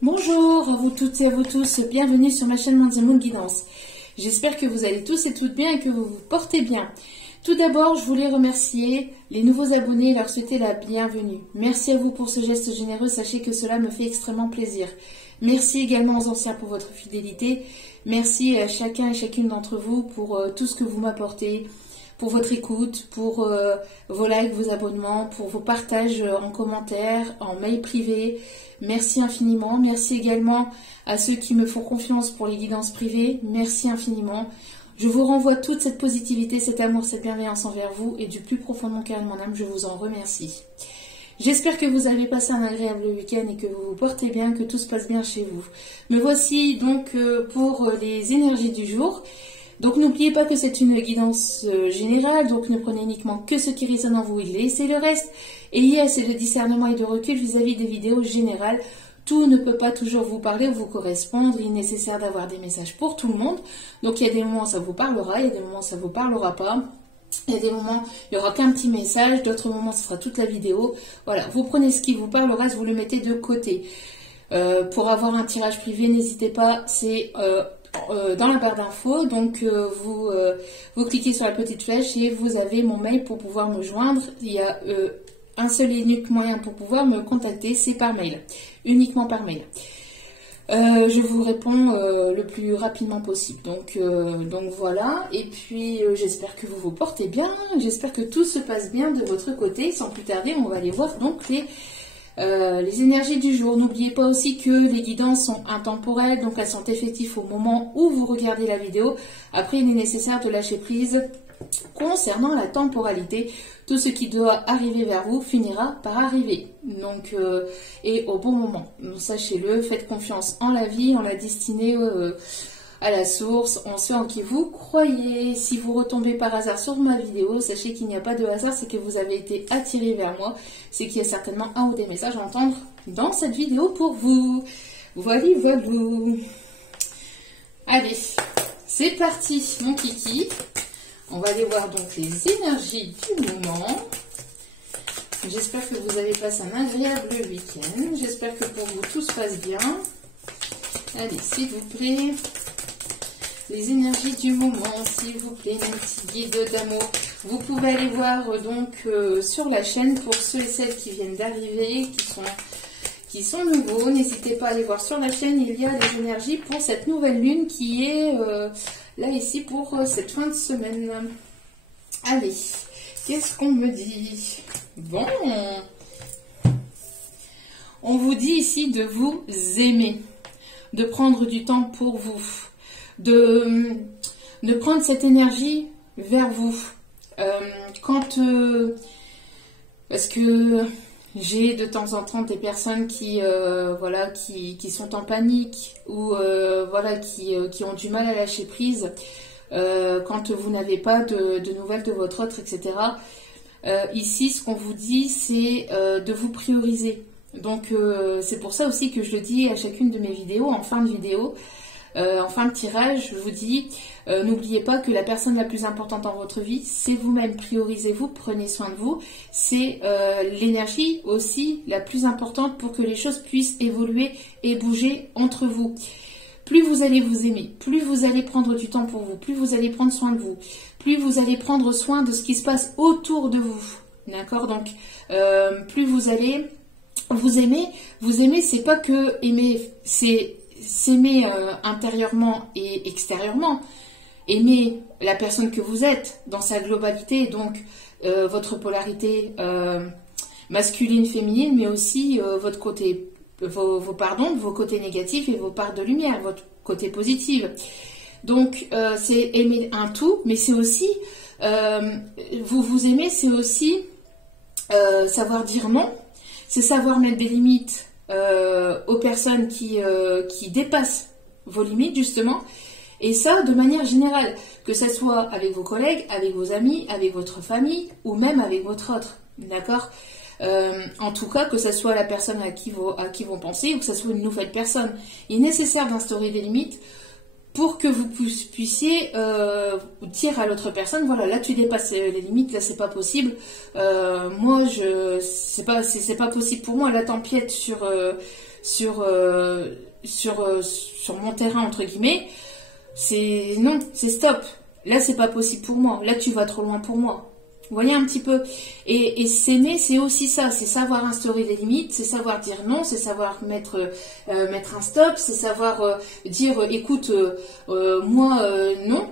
Bonjour à vous toutes et à vous tous, bienvenue sur ma chaîne Moon Guidance. J'espère que vous allez tous et toutes bien et que vous vous portez bien. Tout d'abord, je voulais remercier les nouveaux abonnés et leur souhaiter la bienvenue. Merci à vous pour ce geste généreux, sachez que cela me fait extrêmement plaisir. Merci également aux anciens pour votre fidélité. Merci à chacun et chacune d'entre vous pour tout ce que vous m'apportez, pour votre écoute, pour vos likes, vos abonnements, pour vos partages en commentaire, en mail privé. Merci infiniment. Merci également à ceux qui me font confiance pour les guidances privées. Merci infiniment. Je vous renvoie toute cette positivité, cet amour, cette bienveillance envers vous et du plus profond de mon cœur et de mon âme, je vous en remercie. J'espère que vous avez passé un agréable week-end et que vous vous portez bien, que tout se passe bien chez vous. Me voici donc pour les énergies du jour. Donc n'oubliez pas que c'est une guidance générale, donc ne prenez uniquement que ce qui résonne en vous et laissez le reste. Ayez assez de discernement et de recul vis-à-vis des vidéos générales. Tout ne peut pas toujours vous parler ou vous correspondre, il est nécessaire d'avoir des messages pour tout le monde. Donc il y a des moments où ça vous parlera, il y a des moments où ça ne vous parlera pas. Il y a des moments, il n'y aura qu'un petit message, d'autres moments, ce sera toute la vidéo. Voilà, vous prenez ce qui vous parle, le reste, vous le mettez de côté. Pour avoir un tirage privé, n'hésitez pas, c'est dans la barre d'infos. Donc, vous cliquez sur la petite flèche et vous avez mon mail pour pouvoir me joindre. Il y a un seul et unique moyen pour pouvoir me contacter, c'est par mail, uniquement par mail. Je vous réponds le plus rapidement possible. Donc voilà. Et puis j'espère que vous vous portez bien. J'espère que tout se passe bien de votre côté. Sans plus tarder, on va aller voir donc les énergies du jour. N'oubliez pas aussi que les guidances sont intemporelles, donc elles sont effectives au moment où vous regardez la vidéo. Après, il est nécessaire de lâcher prise concernant la temporalité. Tout ce qui doit arriver vers vous finira par arriver. Donc, et au bon moment. Donc, sachez-le, faites confiance en la vie, en la destinée, à la source, en ceux en qui vous croyez. Si vous retombez par hasard sur ma vidéo, sachez qu'il n'y a pas de hasard, c'est que vous avez été attiré vers moi. C'est qu'il y a certainement un ou des messages à entendre dans cette vidéo pour vous. Voilà, voilà. Allez, c'est parti, mon kiki. On va aller voir donc les énergies du moment. J'espère que vous avez passé un agréable week-end. J'espère que pour vous tout se passe bien. Allez, s'il vous plaît. Les énergies du moment, s'il vous plaît, mes petits guides d'amour. Vous pouvez aller voir donc sur la chaîne pour ceux et celles qui viennent d'arriver, qui sont nouveaux. N'hésitez pas à aller voir sur la chaîne. Il y a les énergies pour cette nouvelle lune qui est là ici pour cette fin de semaine. Allez, qu'est-ce qu'on me dit? Bon, on vous dit ici de vous aimer, de prendre du temps pour vous, de prendre cette énergie vers vous. Parce que j'ai de temps en temps des personnes qui sont en panique ou qui ont du mal à lâcher prise quand vous n'avez pas de nouvelles de votre autre, etc. Ici, ce qu'on vous dit, c'est de vous prioriser. Donc, c'est pour ça aussi que je le dis à chacune de mes vidéos, en fin de vidéo. En fin de tirage, je vous dis, n'oubliez pas que la personne la plus importante dans votre vie, c'est vous-même. Priorisez-vous, prenez soin de vous. C'est l'énergie aussi la plus importante pour que les choses puissent évoluer et bouger entre vous. Plus vous allez vous aimer, plus vous allez prendre du temps pour vous, plus vous allez prendre soin de vous, plus vous allez prendre soin de ce qui se passe autour de vous. D'accord? Donc, plus vous allez vous aimer. Vous aimer, c'est pas que aimer, c'est s'aimer intérieurement et extérieurement, aimer la personne que vous êtes dans sa globalité, donc votre polarité masculine, féminine, mais aussi votre côté, vos côtés négatifs et vos parts de lumière, votre côté positif. Donc c'est aimer un tout, mais c'est aussi vous aimez, c'est aussi savoir dire non, c'est savoir mettre des limites aux personnes qui dépassent vos limites, justement. Et ça, de manière générale, que ce soit avec vos collègues, avec vos amis, avec votre famille, ou même avec votre autre. D'accord? En tout cas, que ce soit la personne à qui vous pensez, ou que ce soit une nouvelle personne. Il est nécessaire d'instaurer des limites pour que vous puissiez dire à l'autre personne, voilà, là tu dépasses les limites, là c'est pas possible, moi c'est pas possible pour moi, là t'empiètes sur sur mon terrain, entre guillemets, c'est non, c'est stop. Là, c'est pas possible pour moi. Là, tu vas trop loin pour moi. Vous voyez un petit peu. Et s'aimer, c'est aussi ça. C'est savoir instaurer des limites, c'est savoir dire non, c'est savoir mettre un stop, c'est savoir dire, écoute, moi, non,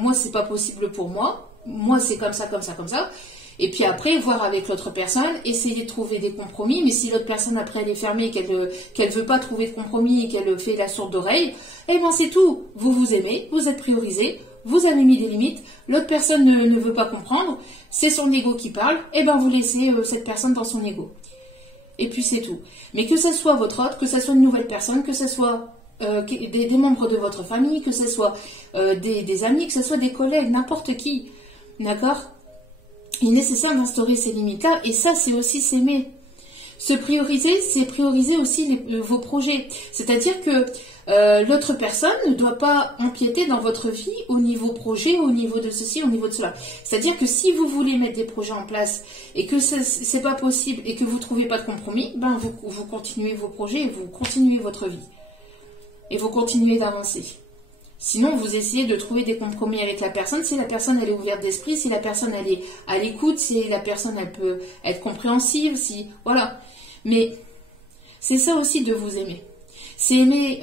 moi, c'est pas possible pour moi. Moi, c'est comme ça, comme ça, comme ça. Et puis après, voir avec l'autre personne, essayer de trouver des compromis. Mais si l'autre personne, après, elle est fermée, qu'elle veut pas trouver de compromis et qu'elle fait la sourde oreille, eh ben c'est tout. Vous vous aimez, vous êtes priorisé, vous avez mis des limites, l'autre personne ne veut pas comprendre, c'est son ego qui parle, eh ben vous laissez cette personne dans son ego. Et puis c'est tout. Mais que ce soit votre autre, que ce soit une nouvelle personne, que ce soit des membres de votre famille, que ce soit des amis, que ce soit des collègues, n'importe qui, d'accord ? Il est nécessaire d'instaurer ces limites-là, et ça, c'est aussi s'aimer. Se prioriser, c'est prioriser aussi vos projets. C'est-à-dire que l'autre personne ne doit pas empiéter dans votre vie au niveau projet, au niveau de ceci, au niveau de cela. C'est-à-dire que si vous voulez mettre des projets en place et que c'est pas possible et que vous trouvez pas de compromis, ben vous continuez vos projets et vous continuez votre vie. Et vous continuez d'avancer. Sinon, vous essayez de trouver des compromis avec la personne. Si la personne, elle est ouverte d'esprit, si la personne, elle est à l'écoute, si la personne, elle peut être compréhensive, si... Voilà. Mais c'est ça aussi de vous aimer. C'est aimer...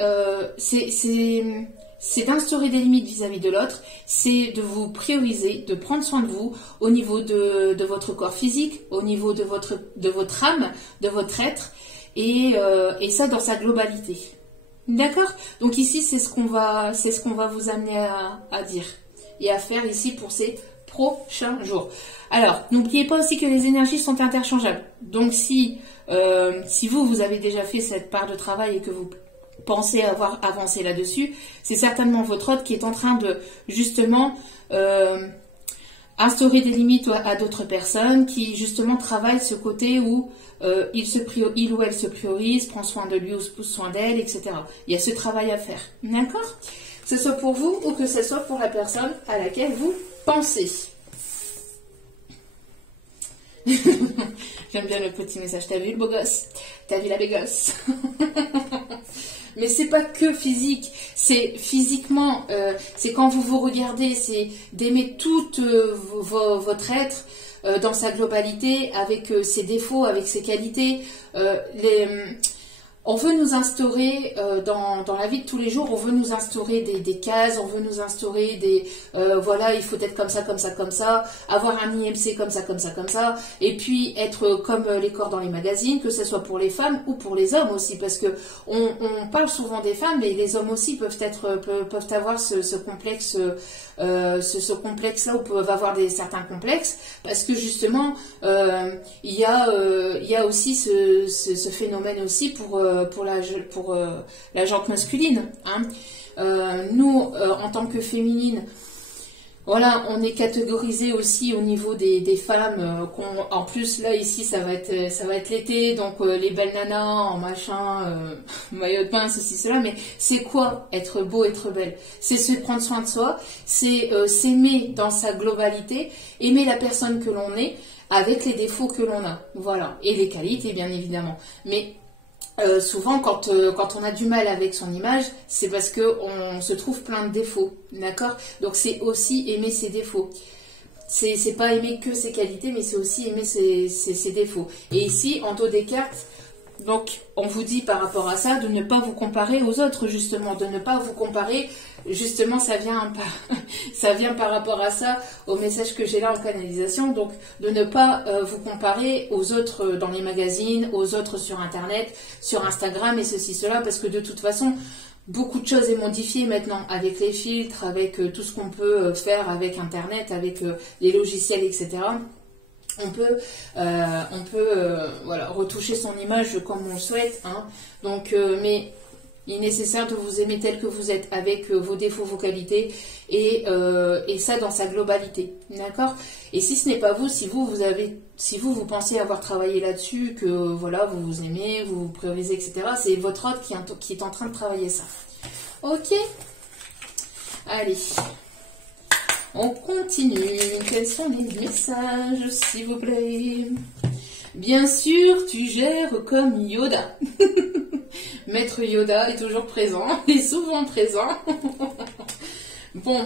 c'est d'instaurer des limites vis-à-vis de l'autre. C'est de vous prioriser, de prendre soin de vous au niveau de votre corps physique, au niveau de votre âme, de votre être. Et ça dans sa globalité. D'accord? Donc ici, c'est ce qu'on va vous amener à dire et à faire ici pour ces prochains jours. Alors, n'oubliez pas aussi que les énergies sont interchangeables. Donc si vous avez déjà fait cette part de travail et que vous pensez avoir avancé là-dessus, c'est certainement votre hôte qui est en train de justement instaurer des limites à d'autres personnes, qui justement travaillent ce côté où il ou elle se priorise, prend soin de lui ou soin d'elle, etc. Il y a ce travail à faire, d'accord? Que ce soit pour vous ou que ce soit pour la personne à laquelle vous pensez. J'aime bien le petit message. T'as vu le beau gosse? T'as vu la bégosse? Mais c'est pas que physique, c'est physiquement, c'est quand vous vous regardez, c'est d'aimer tout votre être dans sa globalité, avec ses défauts, avec ses qualités. On veut nous instaurer dans la vie de tous les jours, on veut nous instaurer des cases, on veut nous instaurer voilà, il faut être comme ça, comme ça, comme ça, avoir un IMC comme ça, comme ça, comme ça, et puis être comme les corps dans les magazines, que ce soit pour les femmes ou pour les hommes aussi, parce que on parle souvent des femmes, mais les hommes aussi peuvent avoir ce complexe, ce complexe-là, ou peuvent avoir certains complexes, parce que justement, il y a aussi ce phénomène aussi pour la jante masculine. Hein. Nous, en tant que féminine, voilà, on est catégorisé aussi au niveau des femmes. En plus, là, ici, ça va être l'été, donc les belles nanas en machin, maillot de bain, ceci, cela. Mais c'est quoi être beau, être belle? C'est se prendre soin de soi, c'est s'aimer dans sa globalité, aimer la personne que l'on est, avec les défauts que l'on a. Voilà, et les qualités, bien évidemment. Mais souvent, quand on a du mal avec son image, c'est parce qu'on se trouve plein de défauts, d'accord? Donc c'est aussi aimer ses défauts. C'est pas aimer que ses qualités, mais c'est aussi aimer ses défauts. Et ici, en dos des cartes, donc on vous dit par rapport à ça de ne pas vous comparer aux autres, justement, de ne pas vous comparer. Justement, ça vient par rapport à ça, au message que j'ai là en canalisation. Donc, de ne pas vous comparer aux autres dans les magazines, aux autres sur Internet, sur Instagram et ceci, cela, parce que de toute façon, beaucoup de choses est modifié maintenant avec les filtres, avec tout ce qu'on peut faire avec Internet, avec les logiciels, etc. On peut voilà, retoucher son image comme on le souhaite. Hein. Donc, mais il est nécessaire de vous aimer tel que vous êtes, avec vos défauts, vos qualités, et ça dans sa globalité, d'accord? Et si ce n'est pas vous, si vous pensez avoir travaillé là-dessus, que voilà, vous vous aimez, vous vous priorisez, etc., c'est votre hôte qui est en train de travailler ça. Ok? Allez, on continue. Quels sont les messages, s'il vous plaît? Bien sûr, tu gères comme Yoda. Maître Yoda est toujours présent, est souvent présent. Bon,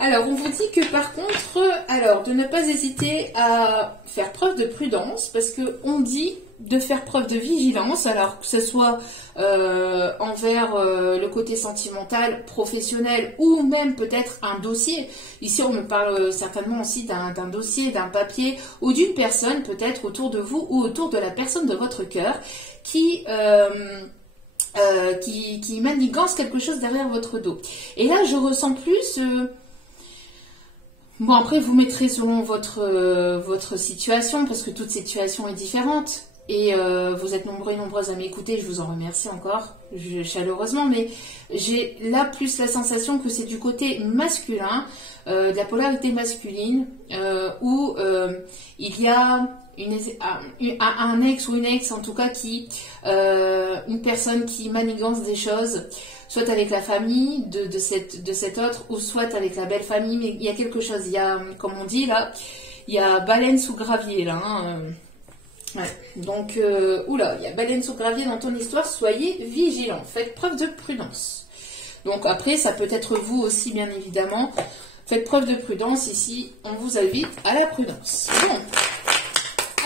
alors on vous dit que par contre, alors de ne pas hésiter à faire preuve de prudence, parce que on dit de faire preuve de vigilance, alors que ce soit envers le côté sentimental, professionnel, ou même peut-être un dossier. Ici, on me parle certainement aussi d'un dossier, d'un papier, ou d'une personne peut-être autour de vous, ou autour de la personne de votre cœur, qui manigance quelque chose derrière votre dos. Et là, je ressens plus... Bon, après, vous mettrez selon votre situation, parce que toute situation est différente. Et vous êtes nombreux et nombreuses à m'écouter, je vous en remercie encore, chaleureusement, mais j'ai là plus la sensation que c'est du côté masculin, de la polarité masculine, où il y a un ex ou une ex en tout cas une personne qui manigance des choses, soit avec la famille de cet autre, ou soit avec la belle famille, mais il y a quelque chose, il y a, comme on dit là, il y a baleine sous gravier là, hein, ouais. Donc, oula, il y a baleine sous gravier dans ton histoire, soyez vigilants, faites preuve de prudence. Donc après, ça peut être vous aussi, bien évidemment. Faites preuve de prudence, ici, on vous invite à la prudence. Bon,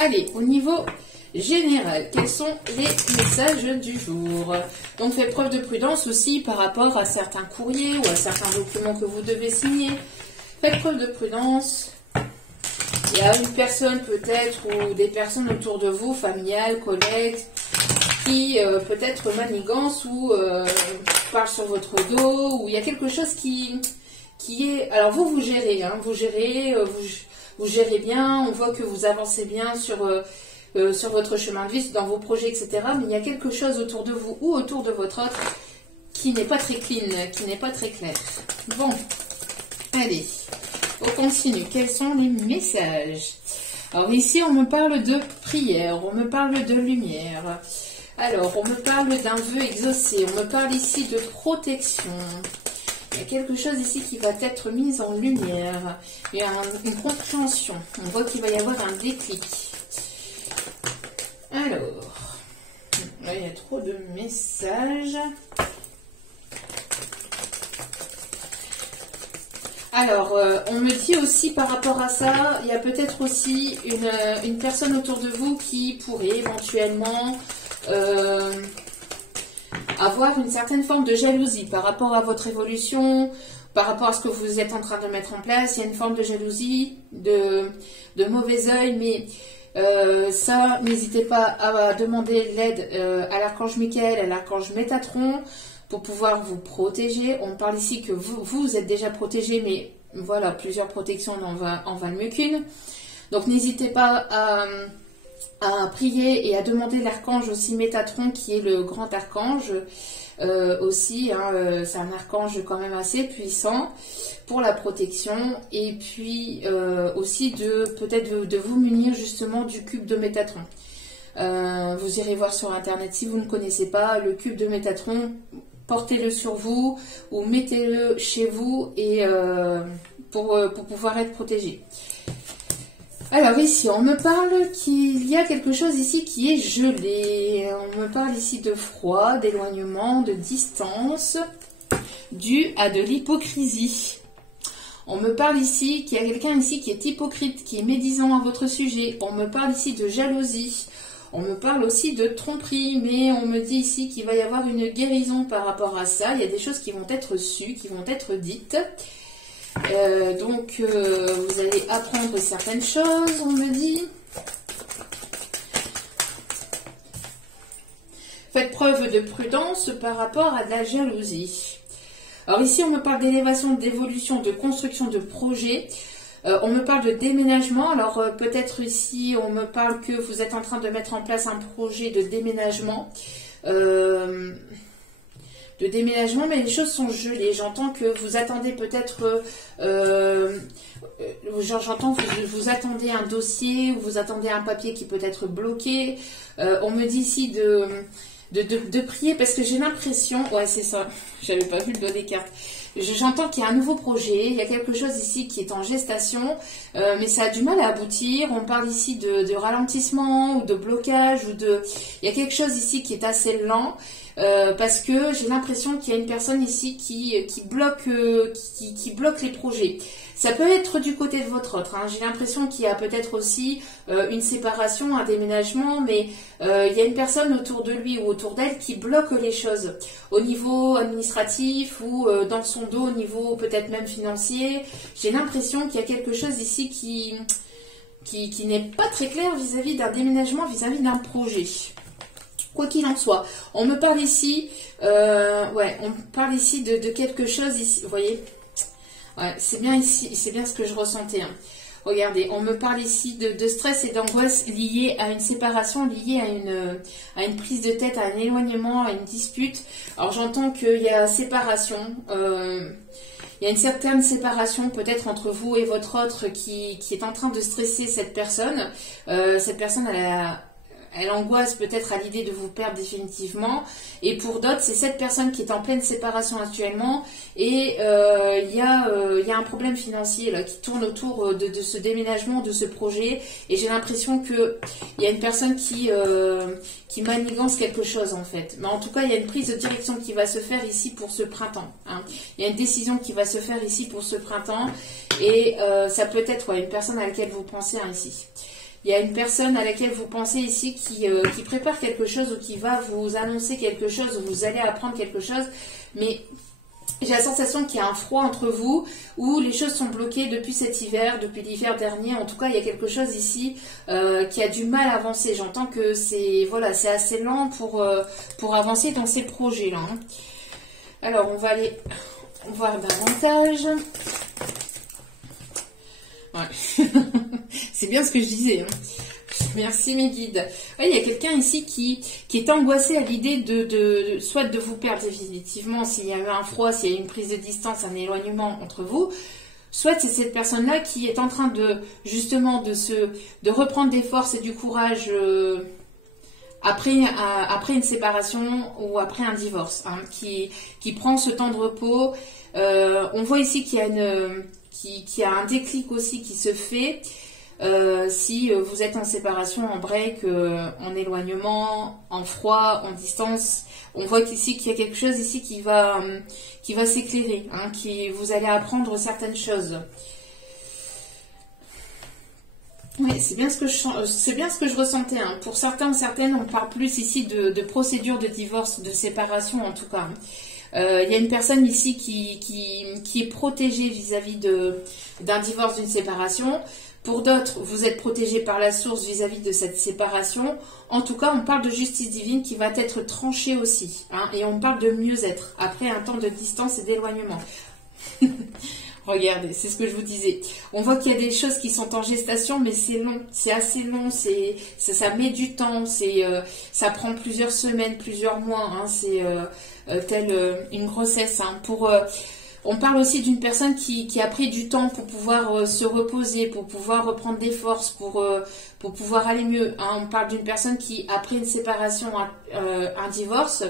allez, au niveau général, quels sont les messages du jour? Donc faites preuve de prudence aussi par rapport à certains courriers ou à certains documents que vous devez signer. Faites preuve de prudence. Il y a une personne peut-être ou des personnes autour de vous, familiales, collègues, qui peut-être manigance ou parle sur votre dos, ou il y a quelque chose qui est... Alors vous gérez, hein, vous gérez bien, on voit que vous avancez bien sur votre chemin de vie, dans vos projets, etc. Mais il y a quelque chose autour de vous ou autour de votre autre qui n'est pas très clean, qui n'est pas très clair. Bon, allez. On continue. Quels sont les messages? Alors ici, on me parle de prière, on me parle de lumière. Alors, on me parle d'un vœu exaucé, on me parle ici de protection. Il y a quelque chose ici qui va être mis en lumière. Il y a une compréhension. On voit qu'il va y avoir un déclic. Alors, là, il y a trop de messages. Alors, on me dit aussi par rapport à ça, il y a peut-être aussi une personne autour de vous qui pourrait éventuellement avoir une certaine forme de jalousie par rapport à votre évolution, par rapport à ce que vous êtes en train de mettre en place. Il y a une forme de jalousie, de mauvais œil, mais ça, n'hésitez pas à demander l'aide à l'archange Michael, à l'archange Métatron, pour pouvoir vous protéger. On parle ici que vous êtes déjà protégé, mais voilà, plusieurs protections en valent mieux qu'une. Donc n'hésitez pas à prier et à demander l'archange aussi Métatron, qui est le grand archange aussi. Hein, c'est un archange quand même assez puissant pour la protection. Et puis aussi peut-être de vous munir justement du cube de Métatron. Vous irez voir sur internet si vous ne connaissez pas le cube de Métatron. Portez-le sur vous ou mettez-le chez vous et pour pouvoir être protégé. Alors ici, on me parle qu'il y a quelque chose ici qui est gelé. On me parle ici de froid, d'éloignement, de distance, dû à de l'hypocrisie. On me parle ici qu'il y a quelqu'un ici qui est hypocrite, qui est médisant à votre sujet. On me parle ici de jalousie. On me parle aussi de tromperie, mais on me dit ici qu'il va y avoir une guérison par rapport à ça. Il y a des choses qui vont être sues, qui vont être dites. Donc, vous allez apprendre certaines choses, on me dit. Faites preuve de prudence par rapport à de la jalousie. Alors ici, on me parle d'élévation, d'évolution, de construction de projets. On me parle de déménagement. Alors peut-être ici, on me parle que vous êtes en train de mettre en place un projet de déménagement. Mais les choses sont gelées. J'entends que vous attendez peut-être... j'entends que vous attendez un dossier ou vous attendez un papier qui peut être bloqué. On me dit ici de prier parce que j'ai l'impression, ouais c'est ça, j'avais pas vu le dos des cartes. J'entends qu'il y a un nouveau projet, il y a quelque chose ici qui est en gestation, mais ça a du mal à aboutir. On parle ici de ralentissement ou de blocage il y a quelque chose ici qui est assez lent. Parce que j'ai l'impression qu'il y a une personne ici qui bloque les projets. Ça peut être du côté de votre autre. Hein. J'ai l'impression qu'il y a peut-être aussi une séparation, un déménagement, mais il y a une personne autour de lui ou autour d'elle qui bloque les choses au niveau administratif ou dans son dos au niveau peut-être même financier. J'ai l'impression qu'il y a quelque chose ici qui n'est pas très clair vis-à-vis d'un déménagement, vis-à-vis d'un projet. Quoi qu'il en soit, on me parle ici, on me parle ici de quelque chose ici, vous voyez, ouais, c'est bien ici, c'est bien ce que je ressentais. Hein. Regardez, on me parle ici de stress et d'angoisse liés à une séparation, liés à une prise de tête, à un éloignement, à une dispute. Alors j'entends qu'il y a séparation, il y a une certaine séparation peut-être entre vous et votre autre qui est en train de stresser cette personne. Cette personne, elle angoisse peut-être à l'idée de vous perdre définitivement. Et pour d'autres, c'est cette personne qui est en pleine séparation actuellement. Et il y a un problème financier là, qui tourne autour de ce déménagement, de ce projet. Et j'ai l'impression qu'il y a une personne qui manigance quelque chose en fait. Mais en tout cas, il y a une prise de direction qui va se faire ici pour ce printemps. Hein. Il y a une décision qui va se faire ici pour ce printemps. Et ça peut être une personne à laquelle vous pensez ici. Il y a une personne à laquelle vous pensez ici qui prépare quelque chose ou qui va vous annoncer quelque chose ou vous allez apprendre quelque chose. Mais j'ai la sensation qu'il y a un froid entre vous où les choses sont bloquées depuis cet hiver, depuis l'hiver dernier. En tout cas, il y a quelque chose ici qui a du mal à avancer. J'entends que c'est assez lent pour avancer dans ces projets-là. Hein. Alors, on va aller voir davantage. Ouais. C'est bien ce que je disais. Hein. Merci mes guides. Ouais, il y a quelqu'un ici qui est angoissé à l'idée soit de vous perdre définitivement s'il y a eu un froid, s'il y a eu une prise de distance, un éloignement entre vous. Soit c'est cette personne-là qui est en train de reprendre des forces et du courage après une séparation ou après un divorce, hein, qui prend ce temps de repos. On voit ici qu'il y a un déclic aussi qui se fait si vous êtes en séparation, en break, en éloignement, en froid, en distance. On voit qu'ici qu'il y a quelque chose ici qui va s'éclairer, hein, vous allez apprendre certaines choses. Oui, c'est bien ce que je ressentais. Hein. Pour certains ou certaines, on parle plus ici de procédure de divorce, de séparation en tout cas. Il y a une personne ici qui est protégée vis-à-vis d'un divorce, d'une séparation. Pour d'autres, vous êtes protégé par la source vis-à-vis de cette séparation. En tout cas, on parle de justice divine qui va être tranchée aussi. Hein, et on parle de mieux-être après un temps de distance et d'éloignement. Regardez, c'est ce que je vous disais. On voit qu'il y a des choses qui sont en gestation, mais c'est long, c'est assez long, ça met du temps, ça prend plusieurs semaines, plusieurs mois. Hein, c'est telle une grossesse. Hein, on parle aussi d'une personne qui a pris du temps pour pouvoir se reposer, pour pouvoir reprendre des forces, pour pouvoir aller mieux. Hein. On parle d'une personne qui, après une séparation, un divorce,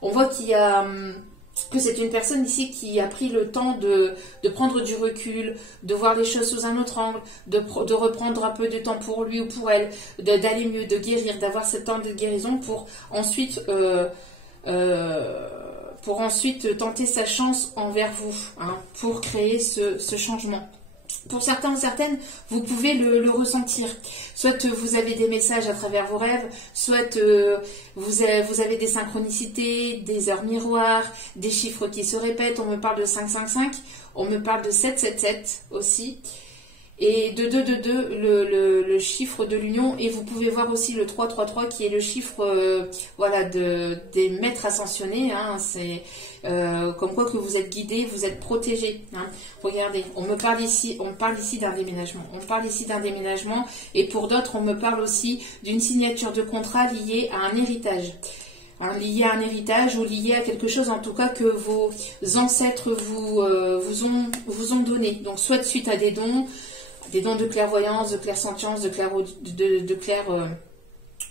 on voit que c'est une personne ici qui a pris le temps de prendre du recul, de voir les choses sous un autre angle, de reprendre un peu de temps pour lui ou pour elle, d'aller mieux, de guérir, d'avoir ce temps de guérison pour ensuite tenter sa chance envers vous, hein, pour créer ce changement. Pour certains ou certaines, vous pouvez le ressentir. Soit vous avez des messages à travers vos rêves, soit vous avez des synchronicités, des heures miroirs, des chiffres qui se répètent. On me parle de 555, on me parle de 777 aussi. Et de 222, le chiffre de l'union. Et vous pouvez voir aussi le 333 qui est le chiffre des maîtres ascensionnés. Hein. C'est comme quoi que vous êtes guidés, vous êtes protégés. Hein. Regardez, on parle ici d'un déménagement. On parle ici d'un déménagement. Et pour d'autres, on me parle aussi d'une signature de contrat liée à un héritage. Hein, lié à un héritage ou lié à quelque chose en tout cas que vos ancêtres vous ont donné. Donc soit suite à des dons de clairvoyance, de clairsentience,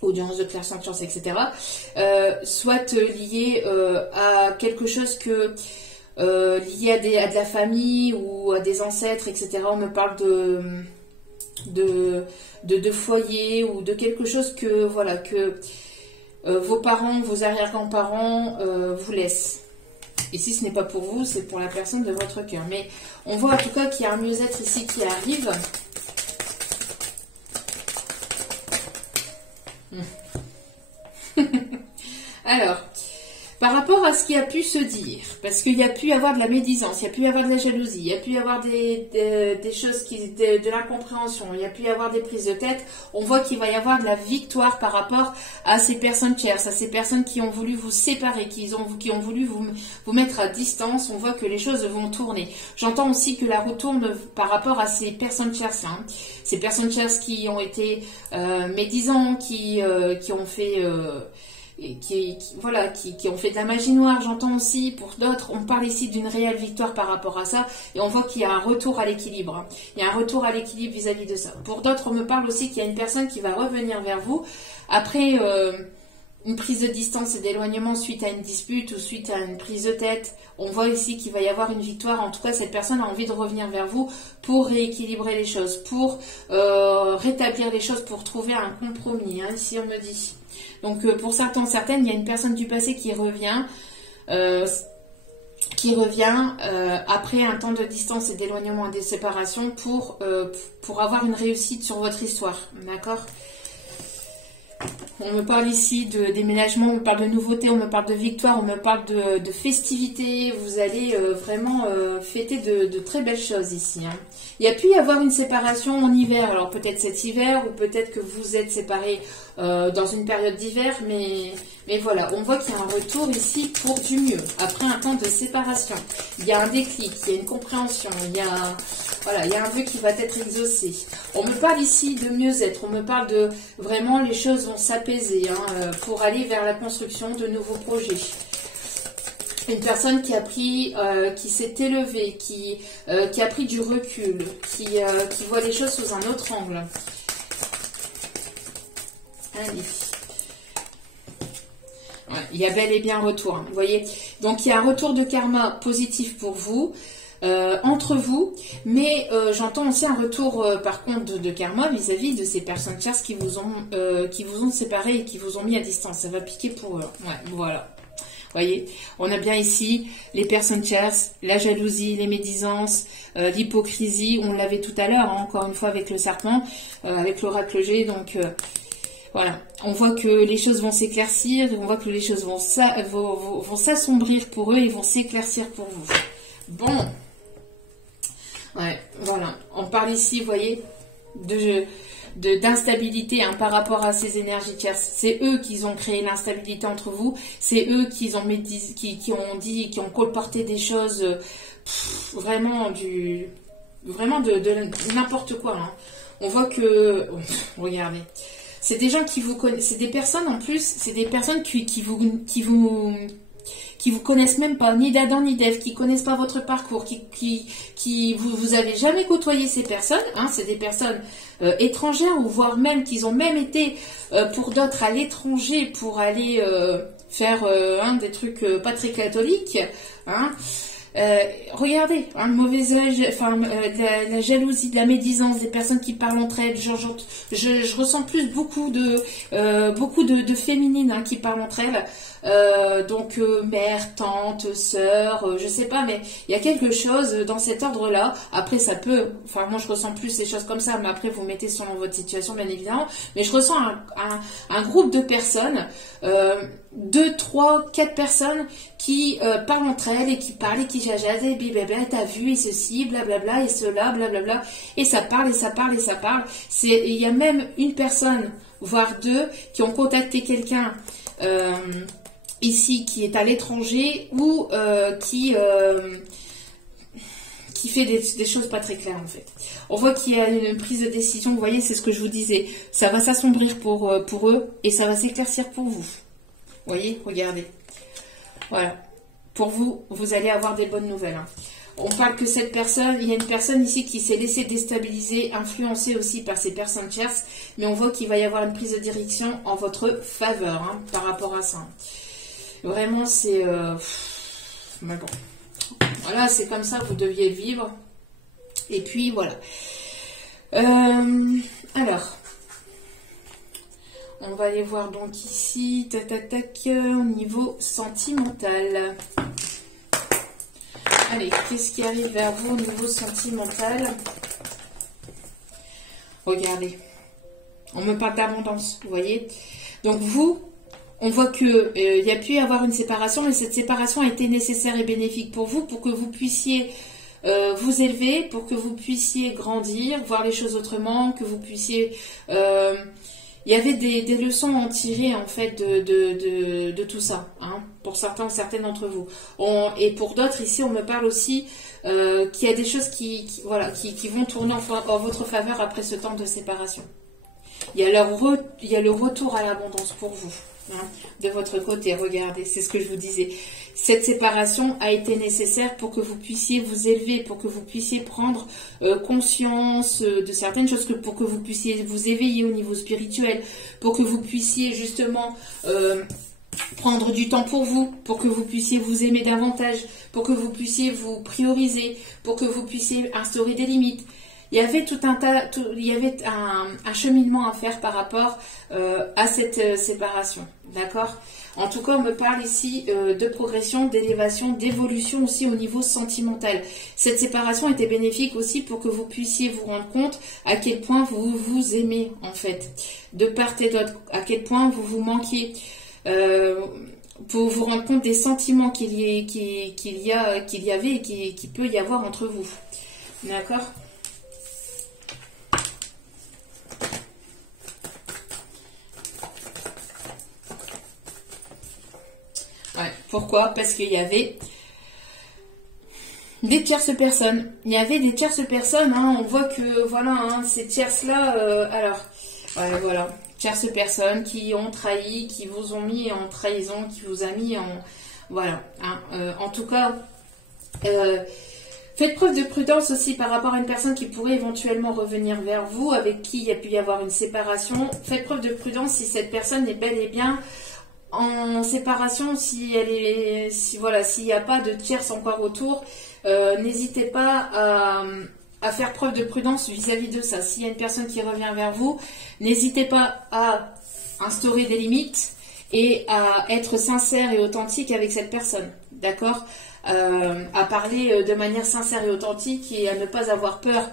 audience de clairsentience, etc. Soit lié à quelque chose que lié à de la famille ou à des ancêtres, etc. On me parle de foyer ou de quelque chose que voilà que vos parents, vos arrière-grands-parents vous laissent. Et si ce n'est pas pour vous, c'est pour la personne de votre cœur. Mais on voit en tout cas qu'il y a un mieux-être ici qui arrive. Alors, par rapport à ce qui a pu se dire, parce qu'il y a pu y avoir de la médisance, il y a pu y avoir de la jalousie, il y a pu y avoir des choses, de l'incompréhension, il y a pu y avoir des prises de tête, on voit qu'il va y avoir de la victoire par rapport à ces personnes tierces, à ces personnes qui ont voulu vous séparer, qui ont voulu vous mettre à distance. On voit que les choses vont tourner. J'entends aussi que la roue tourne par rapport à ces personnes tierces, hein. Ces personnes tierces qui ont été médisants, qui ont fait... qui ont fait de la magie noire. J'entends aussi pour d'autres, on parle ici d'une réelle victoire par rapport à ça, et on voit qu'il y a un retour à l'équilibre, hein. Il y a un retour à l'équilibre vis-à-vis de ça. Pour d'autres, on me parle aussi qu'il y a une personne qui va revenir vers vous après une prise de distance et d'éloignement suite à une dispute ou suite à une prise de tête. On voit ici qu'il va y avoir une victoire. En tout cas, cette personne a envie de revenir vers vous pour rééquilibrer les choses, pour rétablir les choses, pour trouver un compromis, hein, ici on me dit. Donc pour certains, certaines, il y a une personne du passé qui revient après un temps de distance et d'éloignement et de séparation pour avoir une réussite sur votre histoire, d'accord? On me parle ici de déménagement, on me parle de nouveautés, on me parle de victoire, on me parle de festivités. Vous allez vraiment fêter de très belles choses ici, hein. Il y a pu y avoir une séparation en hiver, alors peut-être cet hiver ou peut-être que vous êtes séparés dans une période d'hiver, mais voilà, on voit qu'il y a un retour ici pour du mieux, après un temps de séparation. Il y a un déclic, il y a une compréhension, il y a un vœu qui va être exaucé. On me parle ici de mieux-être, on me parle de vraiment les choses vont s'apaiser, hein, pour aller vers la construction de nouveaux projets. Une personne qui a pris, qui s'est élevée, qui a pris du recul, qui voit les choses sous un autre angle. Allez. Ouais, il y a bel et bien un retour, hein, vous voyez. Donc il y a un retour de karma positif pour vous, entre vous, mais j'entends aussi un retour par contre de karma vis-à-vis de ces personnes tierces qui vous ont séparés et qui vous ont mis à distance. Ça va piquer pour eux. Ouais, voilà. Voyez, on a bien ici les personnes tierces, la jalousie, les médisances, l'hypocrisie. On l'avait tout à l'heure, hein, encore une fois avec le serpent, avec l'oracle G. Donc voilà, on voit que les choses vont s'éclaircir, on voit que les choses vont s'assombrir pour eux et vont s'éclaircir pour vous. Bon, ouais, voilà. On parle ici, vous voyez, d'instabilité, hein, par rapport à ces énergies tierces. C'est eux qui ont créé l'instabilité entre vous. C'est eux qui ont colporté des choses vraiment de n'importe quoi, hein. On voit que, regardez, c'est des gens qui vous connaissent, c'est des personnes en plus, c'est des personnes qui vous connaissent même pas, ni d'Adam ni d'Ève, qui connaissent pas votre parcours, vous avez jamais côtoyé ces personnes, hein, c'est des personnes étrangères, ou voire même qu'ils ont même été pour d'autres à l'étranger pour aller faire des trucs pas très catholiques, hein. Regardez, un mauvais œil, enfin la jalousie, de la médisance, des personnes qui parlent entre elles. Je ressens plus beaucoup de féminines, hein, qui parlent entre elles. Donc mère, tante, sœur, je sais pas, mais il y a quelque chose dans cet ordre-là. Après, ça peut, enfin moi je ressens plus ces choses comme ça, mais après vous mettez selon votre situation, bien évidemment. Mais je ressens un groupe de personnes, 2, 3, 4 personnes qui parlent entre elles et qui parlent et qui jajasent, et bébé, t'as vu, et ceci, blablabla, et cela, blablabla, et ça parle, et ça parle, et ça parle. Il y a même une personne, voire 2, qui ont contacté quelqu'un ici qui est à l'étranger ou qui fait des choses pas très claires en fait. On voit qu'il y a une prise de décision, vous voyez, c'est ce que je vous disais. Ça va s'assombrir pour eux et ça va s'éclaircir pour vous. Vous voyez, regardez. Voilà. Pour vous, vous allez avoir des bonnes nouvelles, hein. On parle que cette personne, il y a une personne ici qui s'est laissée déstabiliser, influencée aussi par ces personnes tierces, mais on voit qu'il va y avoir une prise de direction en votre faveur hein, par rapport à ça. Vraiment, c'est... Mais bon, voilà, c'est comme ça que vous deviez vivre. Et puis, voilà. Alors, on va aller voir donc ici, tac, tac, tac, au niveau sentimental. Allez, qu'est-ce qui arrive vers vous au niveau sentimental? Regardez, on me parle d'abondance, vous voyez. Donc vous, on voit que il y a pu y avoir une séparation, mais cette séparation a été nécessaire et bénéfique pour vous, pour que vous puissiez vous élever, pour que vous puissiez grandir, voir les choses autrement, que vous puissiez... il y avait des leçons à en tirer en fait de tout ça, hein, pour certains d'entre vous. Et pour d'autres, ici, on me parle aussi qu'il y a des choses qui vont tourner en votre faveur après ce temps de séparation. Il y a le retour à l'abondance pour vous, hein, de votre côté. Regardez, c'est ce que je vous disais. Cette séparation a été nécessaire pour que vous puissiez vous élever, pour que vous puissiez prendre conscience de certaines choses, pour que vous puissiez vous éveiller au niveau spirituel, pour que vous puissiez justement prendre du temps pour vous, pour que vous puissiez vous aimer davantage, pour que vous puissiez vous prioriser, pour que vous puissiez instaurer des limites. Il y avait un cheminement à faire par rapport à cette séparation, d'accord? En tout cas, on me parle ici de progression, d'élévation, d'évolution aussi au niveau sentimental. Cette séparation était bénéfique aussi pour que vous puissiez vous rendre compte à quel point vous vous aimez en fait, de part et d'autre, à quel point vous vous manquiez, pour vous rendre compte des sentiments qu'il y avait et qu'il peut y avoir entre vous, d'accord? Ouais. Pourquoi? Parce qu'il y avait des tierces personnes. Il y avait des tierces personnes. Hein. On voit que voilà, hein, ces tierces-là. Alors, ouais, voilà, tierces personnes qui ont trahi, qui vous ont mis en trahison, qui vous a mis en voilà. Hein, en tout cas, faites preuve de prudence aussi par rapport à une personne qui pourrait éventuellement revenir vers vous, avec qui il y a pu y avoir une séparation. Faites preuve de prudence si cette personne est bel et bien en séparation, s'il n'y a pas de tierce encore autour, n'hésitez pas à faire preuve de prudence vis-à-vis de ça. S'il y a une personne qui revient vers vous, n'hésitez pas à instaurer des limites et à être sincère et authentique avec cette personne, d'accord? À parler de manière sincère et authentique et à ne pas avoir peur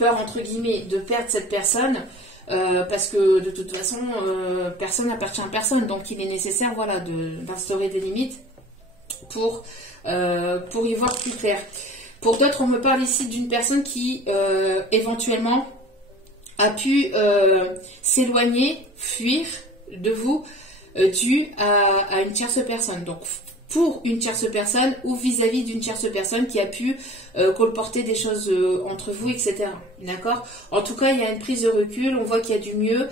entre guillemets de perdre cette personne. Parce que de toute façon, personne n'appartient à personne, donc il est nécessaire voilà, d'instaurer des limites pour y voir plus clair. Pour d'autres, on me parle ici d'une personne qui éventuellement a pu s'éloigner, fuir de vous dû à une tierce personne. Donc pour une tierce personne ou vis-à-vis d'une tierce personne qui a pu colporter des choses entre vous, etc. D'accord? En tout cas, il y a une prise de recul, on voit qu'il y a du mieux.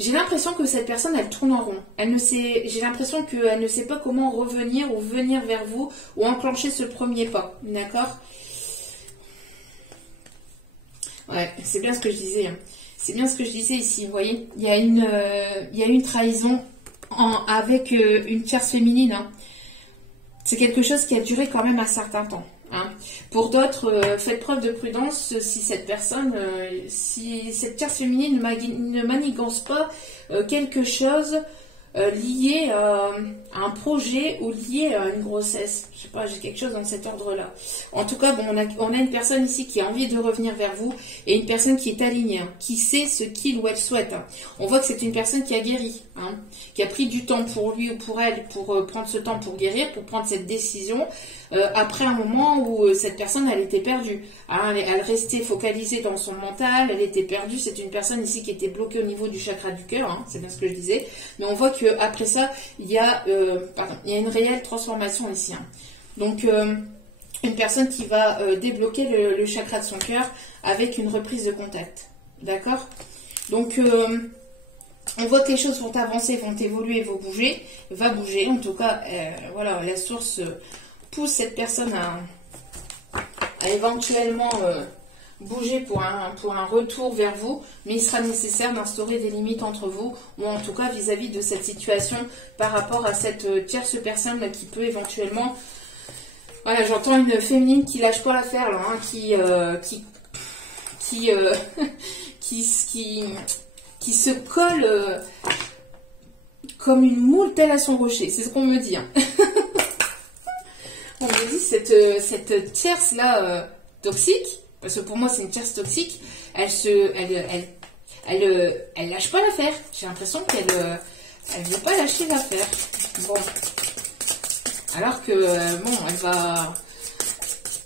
J'ai l'impression que cette personne, elle tourne en rond. J'ai l'impression qu'elle ne sait pas comment revenir ou venir vers vous ou enclencher ce premier pas. D'accord? Ouais, c'est bien ce que je disais. Hein. C'est bien ce que je disais ici. Vous voyez, il y a une trahison avec une tierce féminine. Hein. C'est quelque chose qui a duré quand même un certain temps. Hein. Pour d'autres, faites preuve de prudence si cette personne, si cette tierce féminine ne manigance pas quelque chose lié à un projet ou lié à une grossesse. Je sais pas, j'ai quelque chose dans cet ordre-là. En tout cas, bon, on a une personne ici qui a envie de revenir vers vous et une personne qui est alignée, hein, qui sait ce qu'il ou elle souhaite. Hein. On voit que c'est une personne qui a guéri, hein, qui a pris du temps pour lui ou pour elle pour prendre ce temps pour guérir, pour prendre cette décision. Après un moment où cette personne, elle était perdue. Hein, elle restait focalisée dans son mental, elle était perdue. C'est une personne ici qui était bloquée au niveau du chakra du cœur, hein, c'est bien ce que je disais. Mais on voit qu'après ça, il y a une réelle transformation ici. Hein. Donc, une personne qui va débloquer le chakra de son cœur avec une reprise de contact. D'accord? Donc, on voit que les choses vont avancer, vont évoluer, vont bouger. Va bouger. En tout cas, voilà, la source pousse cette personne à éventuellement bouger pour un retour vers vous, mais il sera nécessaire d'instaurer des limites entre vous, ou en tout cas vis-à-vis de cette situation par rapport à cette tierce personne là, qui peut éventuellement... Voilà, j'entends une féminine qui lâche pas l'affaire là, hein, qui se colle comme une moule telle à son rocher, c'est ce qu'on me dit. Hein. On me dit cette tierce là toxique, parce que pour moi c'est une tierce toxique, elle lâche pas l'affaire. J'ai l'impression qu'elle elle veut pas lâcher l'affaire. Bon. Alors que, bon,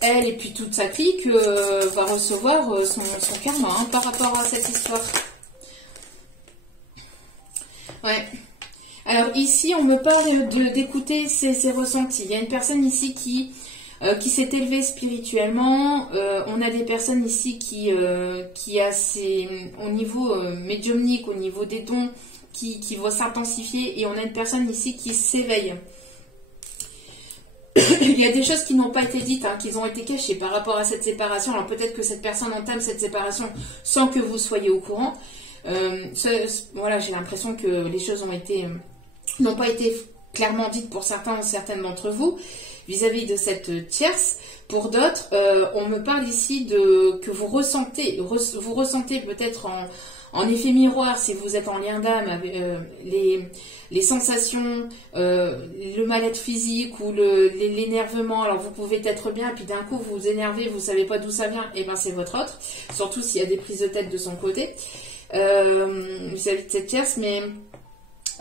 elle et puis toute sa clique va recevoir son karma hein, par rapport à cette histoire. Ouais. Alors ici, on me parle d'écouter ses ressentis. Il y a une personne ici qui s'est élevée spirituellement. On a des personnes ici qui a au niveau médiumnique, au niveau des dons, qui vont s'intensifier. Et on a une personne ici qui s'éveille. Il y a des choses qui n'ont pas été dites, hein, qui ont été cachées par rapport à cette séparation. Alors peut-être que cette personne entame cette séparation sans que vous soyez au courant. Voilà, j'ai l'impression que les choses n'ont pas été clairement dites pour certains ou certaines d'entre vous vis-à-vis de cette tierce. Pour d'autres, on me parle ici que vous ressentez peut-être en effet miroir, si vous êtes en lien d'âme, avec les sensations, le mal-être physique ou l'énervement. Alors vous pouvez être bien, puis d'un coup vous vous énervez, vous ne savez pas d'où ça vient, et bien c'est votre autre. Surtout s'il y a des prises de tête de son côté vis-à-vis de cette tierce, mais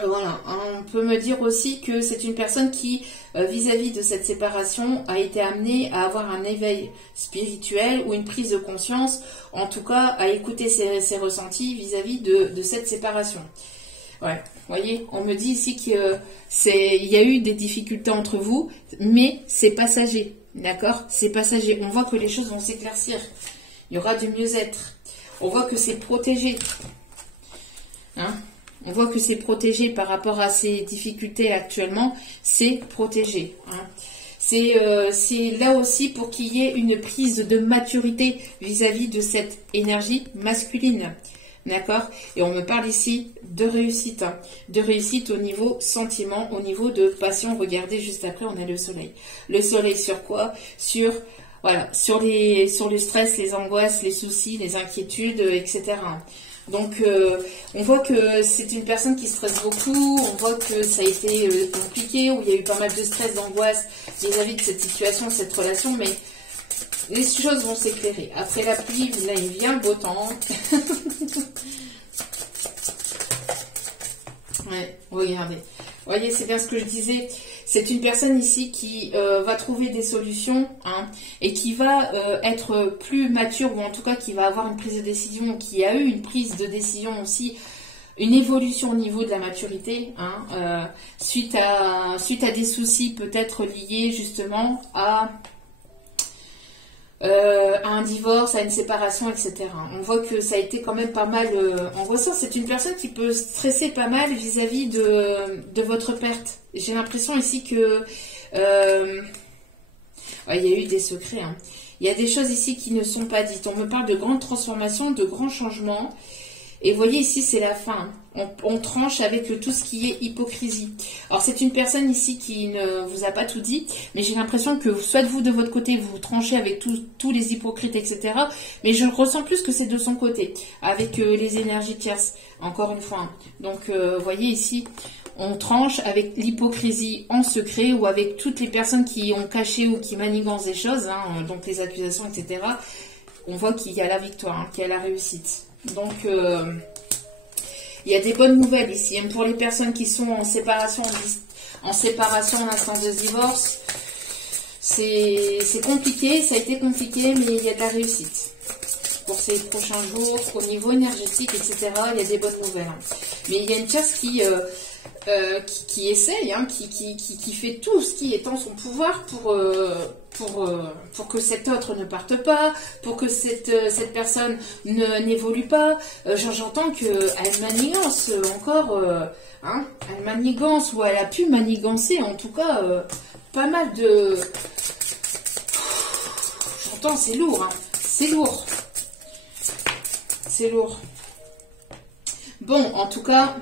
voilà, on peut me dire aussi que c'est une personne qui, vis-à-vis de cette séparation, a été amenée à avoir un éveil spirituel ou une prise de conscience, en tout cas à écouter ses ressentis vis-à-vis de cette séparation. Ouais, vous voyez, on me dit ici qu'il y a eu des difficultés entre vous, mais c'est passager, d'accord? C'est passager. On voit que les choses vont s'éclaircir. Il y aura du mieux-être. On voit que c'est protégé. Hein? On voit que c'est protégé par rapport à ces difficultés actuellement. C'est protégé. Hein. C'est là aussi pour qu'il y ait une prise de maturité vis-à-vis de cette énergie masculine. D'accord? Et on me parle ici de réussite. Hein. De réussite au niveau sentiment, au niveau de passion. Regardez, juste après, on a le soleil. Le soleil sur quoi? Sur le stress, les angoisses, les soucis, les inquiétudes, etc. Donc, on voit que c'est une personne qui stresse beaucoup, on voit que ça a été compliqué, où il y a eu pas mal de stress, d'angoisse vis-à-vis de cette situation, de cette relation, mais les choses vont s'éclairer. Après la pluie, là, il vient le beau temps. Ouais, regardez. Vous voyez, c'est bien ce que je disais. C'est une personne ici qui va trouver des solutions hein, et qui va être plus mature, ou en tout cas qui va avoir une prise de décision, qui a eu une prise de décision aussi, une évolution au niveau de la maturité, hein, suite à des soucis peut-être liés justement à un divorce, à une séparation, etc. On voit que ça a été quand même pas mal... en ressort, c'est une personne qui peut stresser pas mal vis-à-vis de votre perte. J'ai l'impression ici que... ouais, il y a eu des secrets. Hein. Il y a des choses ici qui ne sont pas dites. On me parle de grandes transformations, de grands changements. Et vous voyez ici, c'est la fin. On tranche avec tout ce qui est hypocrisie. Alors, c'est une personne ici qui ne vous a pas tout dit, mais j'ai l'impression que soit vous, de votre côté, vous tranchez avec tous les hypocrites, etc. Mais je ressens plus que c'est de son côté, avec les énergies tierces, encore une fois. Donc, vous voyez ici, on tranche avec l'hypocrisie en secret ou avec toutes les personnes qui ont caché ou qui manigancent des choses, hein, donc les accusations, etc. On voit qu'il y a la victoire, hein, qu'il y a la réussite. Donc, il y a des bonnes nouvelles ici. Hein, pour les personnes qui sont en séparation, en instance de divorce, c'est compliqué, ça a été compliqué, mais il y a de la réussite. Pour ces prochains jours, au niveau énergétique, etc., il y a des bonnes nouvelles. Hein. Mais il y a une pièce qui essaye, hein, qui fait tout ce qui est en son pouvoir pour que cet autre ne parte pas, pour que cette personne n'évolue pas. J'entends qu'elle manigance encore, hein, elle manigance, ou elle a pu manigancer, en tout cas, pas mal de... pourtant c'est lourd, hein. C'est lourd. C'est lourd. Bon, en tout cas,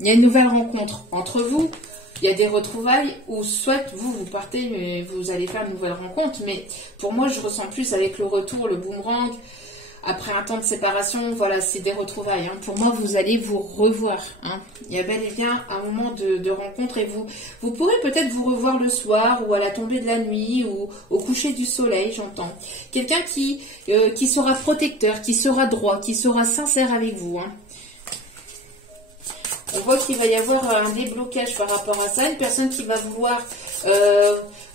il y a une nouvelle rencontre entre vous. Il y a des retrouvailles ou soit vous partez et vous allez faire une nouvelle rencontre. Mais pour moi, je ressens plus avec le retour, le boomerang. Après un temps de séparation, voilà, c'est des retrouvailles. Hein. Pour moi, vous allez vous revoir. Hein. Il y a bel et bien un moment de rencontre et vous pourrez peut-être vous revoir le soir ou à la tombée de la nuit ou au coucher du soleil, j'entends. Quelqu'un qui sera protecteur, qui sera droit, qui sera sincère avec vous. Hein. On voit qu'il va y avoir un déblocage par rapport à ça. Une personne qui va vouloir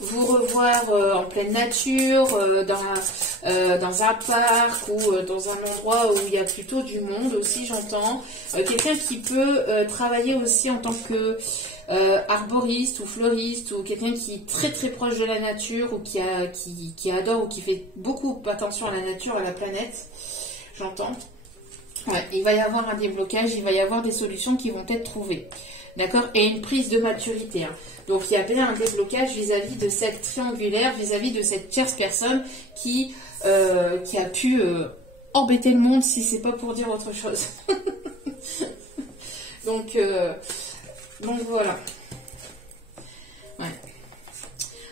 vous revoir en pleine nature, dans un parc ou dans un endroit où il y a plutôt du monde aussi, j'entends. Quelqu'un qui peut travailler aussi en tant que arboriste ou fleuriste ou quelqu'un qui est très très proche de la nature ou qui adore ou qui fait beaucoup attention à la nature, à la planète, j'entends. Ouais, il va y avoir un déblocage, il va y avoir des solutions qui vont être trouvées. D'accord? Et une prise de maturité. Hein. Donc, il y a bien un déblocage vis-à-vis de cette triangulaire, vis-à-vis de cette tierce personne qui a pu embêter le monde, si c'est pas pour dire autre chose. donc voilà. Ouais.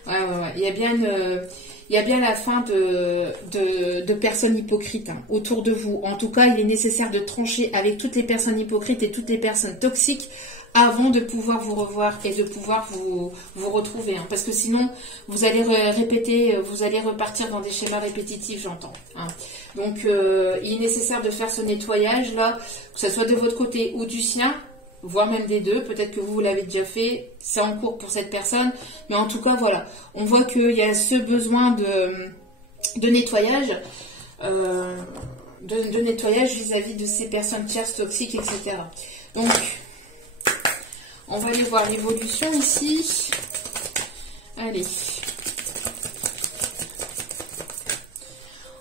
Ouais. Il y a bien il y a bien la fin de personnes hypocrites hein, autour de vous. En tout cas, il est nécessaire de trancher avec toutes les personnes hypocrites et toutes les personnes toxiques avant de pouvoir vous revoir et de pouvoir vous retrouver. Hein, parce que sinon, vous allez répéter, vous allez repartir dans des schémas répétitifs, j'entends. Hein. Donc, il est nécessaire de faire ce nettoyage-là, que ce soit de votre côté ou du sien, voire même des deux. Peut-être que vous l'avez déjà fait, c'est en cours pour cette personne. Mais en tout cas, voilà, on voit qu'il y a ce besoin de nettoyage, de nettoyage vis-à-vis de ces personnes tierces, toxiques, etc. Donc, on va aller voir l'évolution ici. Allez.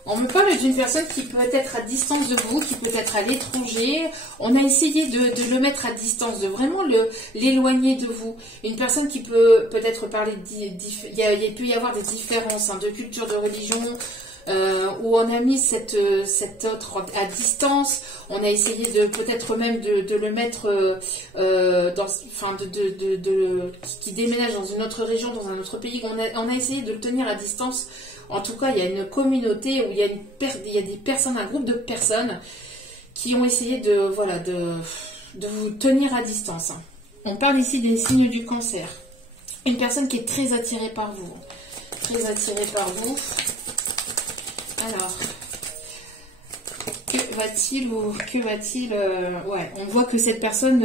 On me parle d'une personne qui peut être à distance de vous, qui peut être à l'étranger. On a essayé de le mettre à distance, de vraiment l'éloigner de vous. Une personne qui peut peut-être parler... Il peut y avoir des différences hein, de culture, de religion, où on a mis cet autre à distance. On a essayé de peut-être même de le mettre qui déménage dans une autre région, dans un autre pays. On a essayé de le tenir à distance. En tout cas, il y a une communauté où il y a des personnes, un groupe de personnes qui ont essayé de vous tenir à distance. On parle ici des signes du cancer. Une personne qui est très attirée par vous. Très attirée par vous. Alors, que va-t-il ouais, on voit que cette personne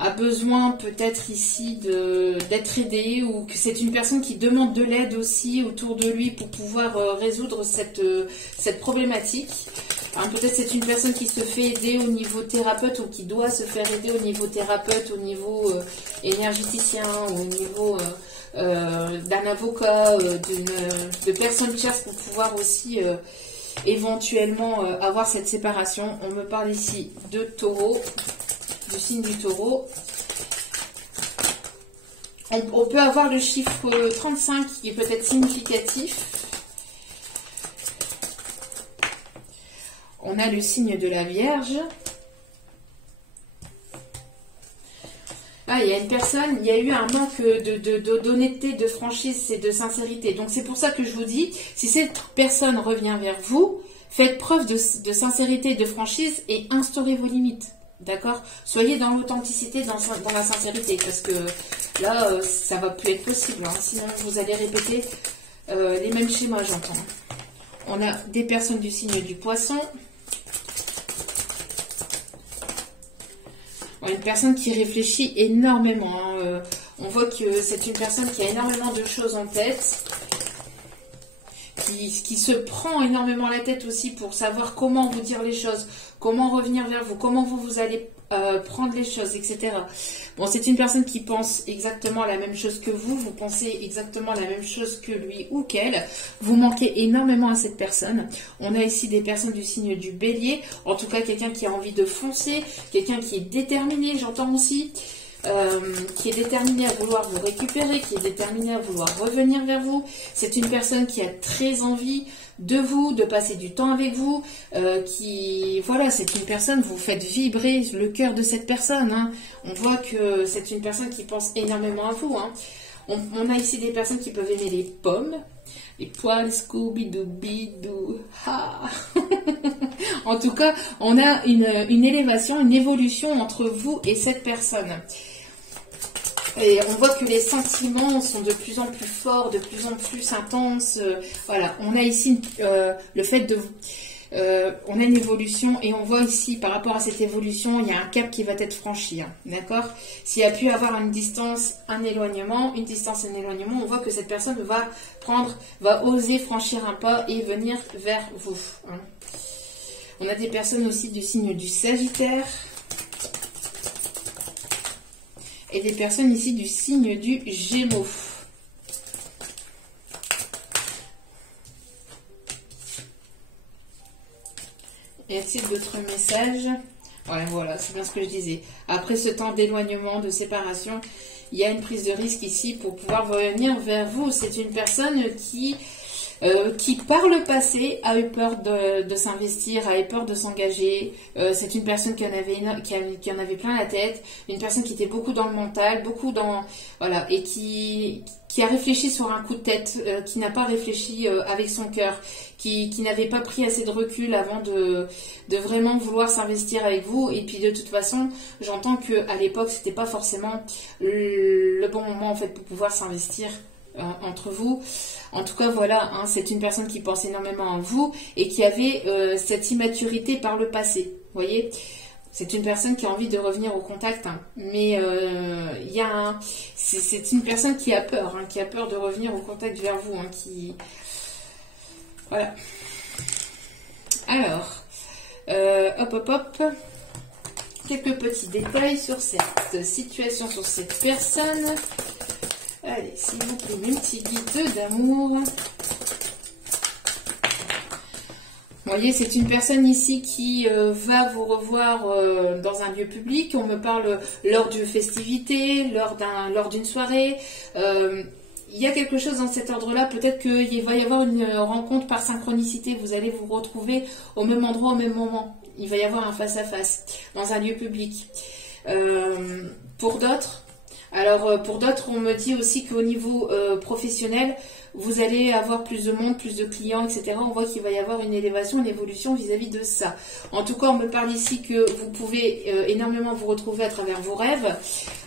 a besoin peut-être ici d'être aidée ou que c'est une personne qui demande de l'aide aussi autour de lui pour pouvoir résoudre cette problématique. Peut-être c'est une personne qui se fait aider au niveau thérapeute ou qui doit se faire aider au niveau thérapeute, au niveau énergéticien, au niveau d'un avocat, de personnes tierces pour pouvoir aussi éventuellement avoir cette séparation. On me parle ici de taureau, du signe du taureau. On peut avoir le chiffre 35 qui est peut-être significatif. On a le signe de la Vierge. Ah, il y a une personne, il y a eu un manque d'honnêteté, de franchise et de sincérité. Donc c'est pour ça que je vous dis, si cette personne revient vers vous, faites preuve de sincérité et de franchise et instaurez vos limites. D'accord? Soyez dans l'authenticité, dans la sincérité, parce que là, ça va plus être possible. Hein. Sinon, vous allez répéter les mêmes schémas, j'entends. On a des personnes du signe du Poisson. Une personne qui réfléchit énormément. Hein. On voit que c'est une personne qui a énormément de choses en tête. Qui se prend énormément la tête aussi pour savoir comment vous dire les choses, comment revenir vers vous, comment vous allez prendre les choses, etc. Bon, c'est une personne qui pense exactement la même chose que vous, vous pensez exactement la même chose que lui ou qu'elle, vous manquez énormément à cette personne. On a ici des personnes du signe du Bélier, en tout cas quelqu'un qui a envie de foncer, quelqu'un qui est déterminé, j'entends aussi. qui est déterminé à vouloir vous récupérer, qui est déterminé à vouloir revenir vers vous. C'est une personne qui a très envie de vous, de passer du temps avec vous, voilà, c'est une personne, vous faites vibrer le cœur de cette personne, hein. On voit que c'est une personne qui pense énormément à vous, hein. On a ici des personnes qui peuvent aimer les pommes, les poils, Scooby-Doo, ha. En tout cas, on a une élévation, une évolution entre vous et cette personne. Et on voit que les sentiments sont de plus en plus forts, de plus en plus intenses. Voilà, on a ici le fait de... on a une évolution et on voit ici, par rapport à cette évolution, il y a un cap qui va être franchi. Hein, d'accord? S'il y a pu avoir une distance, un éloignement, on voit que cette personne va oser franchir un pas et venir vers vous. Hein. On a des personnes aussi du signe du Sagittaire. Et des personnes ici du signe du Gémeaux. Y a-t-il d'autres messages? Ouais, voilà, c'est bien ce que je disais. Après ce temps d'éloignement, de séparation, il y a une prise de risque ici pour pouvoir venir vers vous. C'est une personne qui par le passé a eu peur de s'investir, a eu peur de s'engager. C'est une personne qui en avait plein la tête, une personne qui était beaucoup dans le mental, beaucoup dans... Voilà, et qui a réfléchi sur un coup de tête, qui n'a pas réfléchi avec son cœur, qui n'avait pas pris assez de recul avant de vraiment vouloir s'investir avec vous. Et puis de toute façon, j'entends qu'à l'époque, c'était pas forcément le bon moment en fait pour pouvoir s'investir entre vous. En tout cas, voilà, hein, c'est une personne qui pense énormément à vous et qui avait cette immaturité par le passé. Vous voyez, c'est une personne qui a envie de revenir au contact, hein, mais c'est une personne qui a peur, hein, qui a peur de revenir au contact vers vous, hein, qui... Voilà. Alors, hop. Quelques petits détails sur cette situation, sur cette personne. Allez, s'il vous plaît, mes petits guides d'amour. Vous voyez, c'est une personne ici qui va vous revoir dans un lieu public. On me parle lors d'une festivité, lors d'une soirée. Il y a quelque chose dans cet ordre-là. Peut-être qu'il va y avoir une rencontre par synchronicité. Vous allez vous retrouver au même endroit, au même moment. Il va y avoir un face-à-face dans un lieu public. Pour d'autres, on me dit aussi qu'au niveau professionnel, vous allez avoir plus de monde, plus de clients, etc. On voit qu'il va y avoir une élévation, une évolution vis-à-vis de ça. En tout cas, on me parle ici que vous pouvez énormément vous retrouver à travers vos rêves.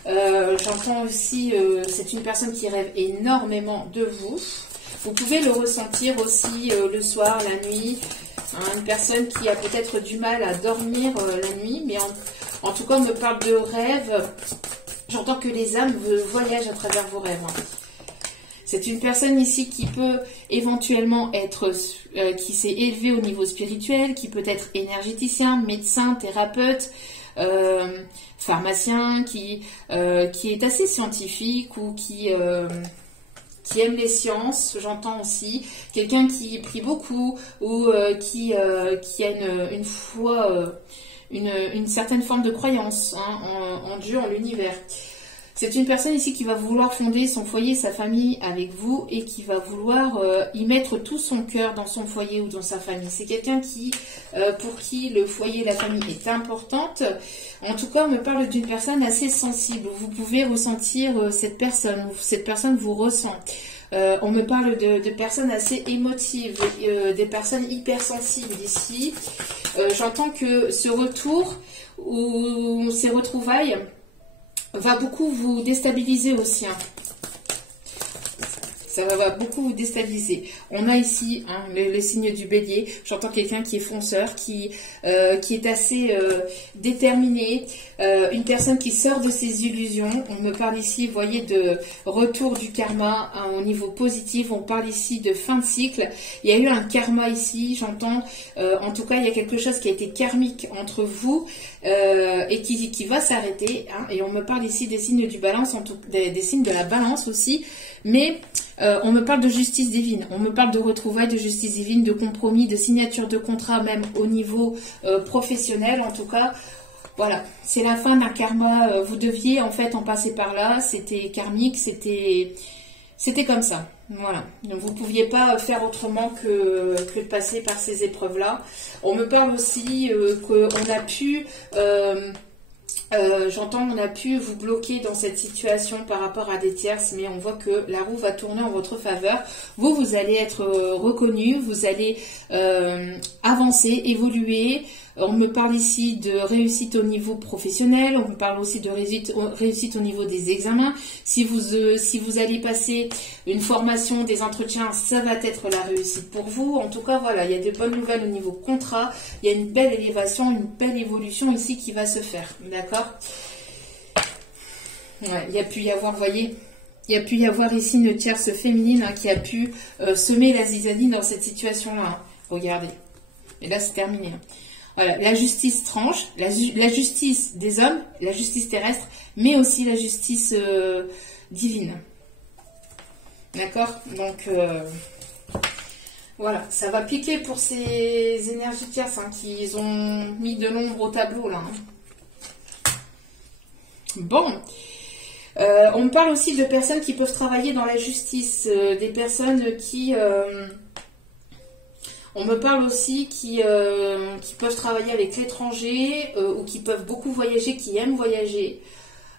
J'entends aussi, c'est une personne qui rêve énormément de vous. Vous pouvez le ressentir aussi le soir, la nuit. Hein, une personne qui a peut-être du mal à dormir la nuit, mais en tout cas, on me parle de rêves. J'entends que les âmes voyagent à travers vos rêves. Hein. C'est une personne ici qui peut éventuellement être, qui s'est élevée au niveau spirituel, qui peut être énergéticien, médecin, thérapeute, pharmacien, qui est assez scientifique ou qui aime les sciences, j'entends aussi. Quelqu'un qui prie beaucoup ou qui a une foi... Une certaine forme de croyance, hein, en Dieu, en l'univers. C'est une personne ici qui va vouloir fonder son foyer, sa famille avec vous et qui va vouloir y mettre tout son cœur dans son foyer ou dans sa famille. C'est quelqu'un pour qui le foyer et la famille est importante. En tout cas, on me parle d'une personne assez sensible. Vous pouvez ressentir cette personne vous ressent. On me parle de personnes assez émotives, des personnes hypersensibles ici. J'entends que ce retour ou ces retrouvailles va beaucoup vous déstabiliser aussi. Hein. Ça va beaucoup vous déstabiliser. On a ici hein, le signe du bélier. J'entends quelqu'un qui est fonceur, qui est assez déterminé. Une personne qui sort de ses illusions. On me parle ici, vous voyez, de retour du karma hein, au niveau positif. On parle ici de fin de cycle. Il y a eu un karma ici, j'entends. En tout cas, il y a quelque chose qui a été karmique entre vous et qui va s'arrêter. Hein, et on me parle ici des signes du balance, des signes de la balance aussi. Mais on me parle de justice divine, on me parle de retrouvailles de justice divine, de compromis, de signature de contrat, même au niveau professionnel en tout cas. Voilà, c'est la fin d'un karma. Vous deviez en fait en passer par là. C'était karmique, c'était comme ça. Voilà. Donc vous ne pouviez pas faire autrement que de passer par ces épreuves-là. On me parle aussi qu'on a pu... j'entends on a pu vous bloquer dans cette situation par rapport à des tierces, mais on voit que la roue va tourner en votre faveur. Vous allez être reconnu, vous allez avancer, évoluer. On me parle ici de réussite au niveau professionnel, on me parle aussi de réussite au niveau des examens. Si vous allez passer une formation, des entretiens, ça va être la réussite pour vous. En tout cas, voilà, il y a de bonnes nouvelles au niveau contrat. Il y a une belle élévation, une belle évolution ici qui va se faire. D'accord? Ouais, il y a pu y avoir, vous voyez, il y a pu y avoir ici une tierce féminine qui a pu semer la zizanie dans cette situation-là. Hein. Regardez. Et là, c'est terminé. Hein. Voilà, la justice tranche, la justice des hommes, la justice terrestre, mais aussi la justice divine. D'accord? Donc, voilà, ça va piquer pour ces énergies tierces hein, qui ont mis de l'ombre au tableau, là. Hein. Bon. On me parle aussi de personnes qui peuvent travailler dans la justice, des personnes qui... on me parle aussi qui peuvent travailler avec l'étranger ou qui peuvent beaucoup voyager, qui aiment voyager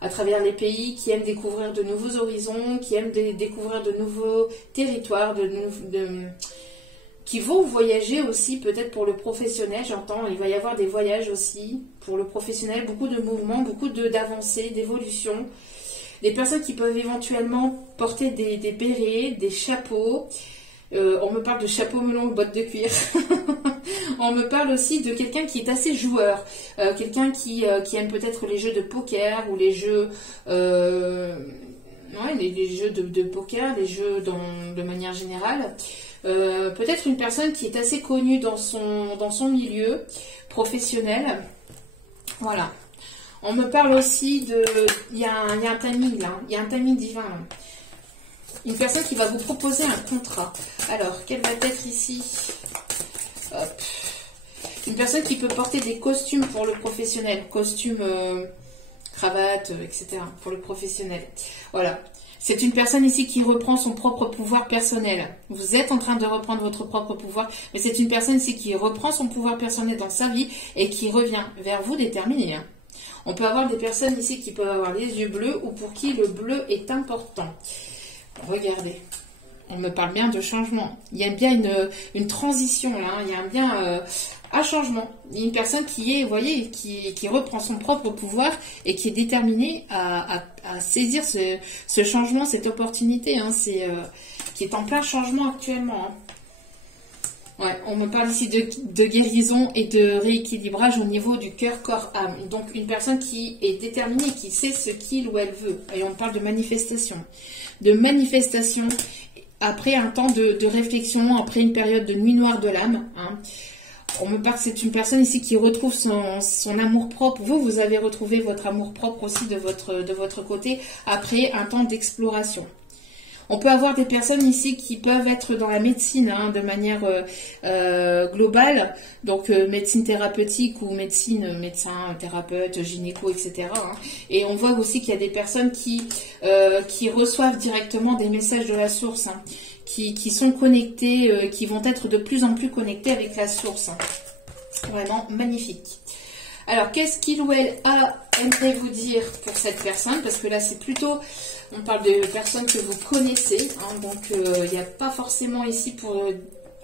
à travers les pays, qui aiment découvrir de nouveaux horizons, qui aiment découvrir de nouveaux territoires, qui vont voyager aussi peut-être pour le professionnel, j'entends, il va y avoir des voyages aussi pour le professionnel, beaucoup de mouvements, beaucoup d'avancées, d'évolutions. Des personnes qui peuvent éventuellement porter des bérets, des chapeaux. On me parle de chapeau melon, bottes de cuir. On me parle aussi de quelqu'un qui est assez joueur. Quelqu'un qui aime peut-être les jeux de poker ou les jeux... ouais, les jeux de poker, les jeux de manière générale. Peut-être une personne qui est assez connue dans son milieu professionnel. Voilà. On me parle aussi de... Il y a un timing là. Il y a un timing divin là. Une personne qui va vous proposer un contrat. Alors, quelle va être ici? Hop. Une personne qui peut porter des costumes pour le professionnel. Costumes, cravate, etc. pour le professionnel. Voilà. C'est une personne ici qui reprend son propre pouvoir personnel. Vous êtes en train de reprendre votre propre pouvoir, mais c'est une personne ici qui reprend son pouvoir personnel dans sa vie et qui revient vers vous déterminé. Hein. On peut avoir des personnes ici qui peuvent avoir les yeux bleus ou pour qui le bleu est important. Regardez, on me parle bien de changement. Il y a bien une transition là, hein. Il y a bien un changement. Il y a une personne qui est, vous voyez, qui reprend son propre pouvoir et qui est déterminée à saisir ce changement, cette opportunité, hein. Qui est en plein changement actuellement. Hein. Ouais, on me parle ici de guérison et de rééquilibrage au niveau du cœur, corps, âme. Donc une personne qui est déterminée, qui sait ce qu'il ou elle veut. Et on parle de manifestation. De manifestation après un temps de réflexion, après une période de nuit noire de l'âme. Hein. On me parle que c'est une personne ici qui retrouve son amour-propre. Vous avez retrouvé votre amour-propre aussi de votre côté après un temps d'exploration. On peut avoir des personnes ici qui peuvent être dans la médecine hein, de manière globale, donc médecine thérapeutique ou médecin, thérapeute, gynéco, etc. Hein. Et on voit aussi qu'il y a des personnes qui reçoivent directement des messages de la source, hein, qui sont connectés, qui vont être de plus en plus connectés avec la source. Hein. Vraiment magnifique. Alors, qu'est-ce qu'il ou elle aimerait vous dire pour cette personne? Parce que là, c'est plutôt... On parle de personnes que vous connaissez. Hein, donc, il n'y a pas forcément ici pour...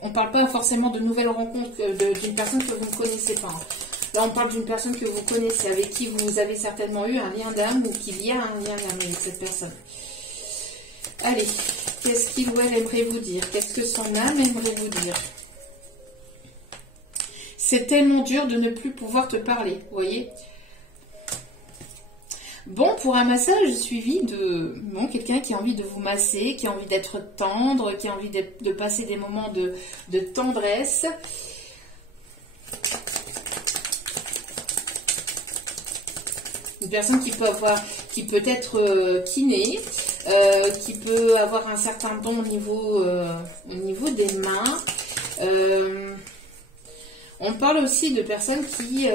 on ne parle pas forcément de nouvelles rencontres d'une personne que vous ne connaissez pas. Hein. Là, on parle d'une personne que vous connaissez, avec qui vous avez certainement eu un lien d'âme ou qu'il y a un lien d'âme avec cette personne. Allez, qu'est-ce qu'il ou elle aimerait vous dire? Qu'est-ce que son âme aimerait vous dire? C'est tellement dur de ne plus pouvoir te parler, vous voyez. Bon, pour un massage suivi de quelqu'un qui a envie de vous masser, qui a envie d'être tendre, qui a envie de passer des moments de tendresse. Une personne qui peut être kiné, qui peut avoir un certain don au niveau des mains. On parle aussi de personnes qui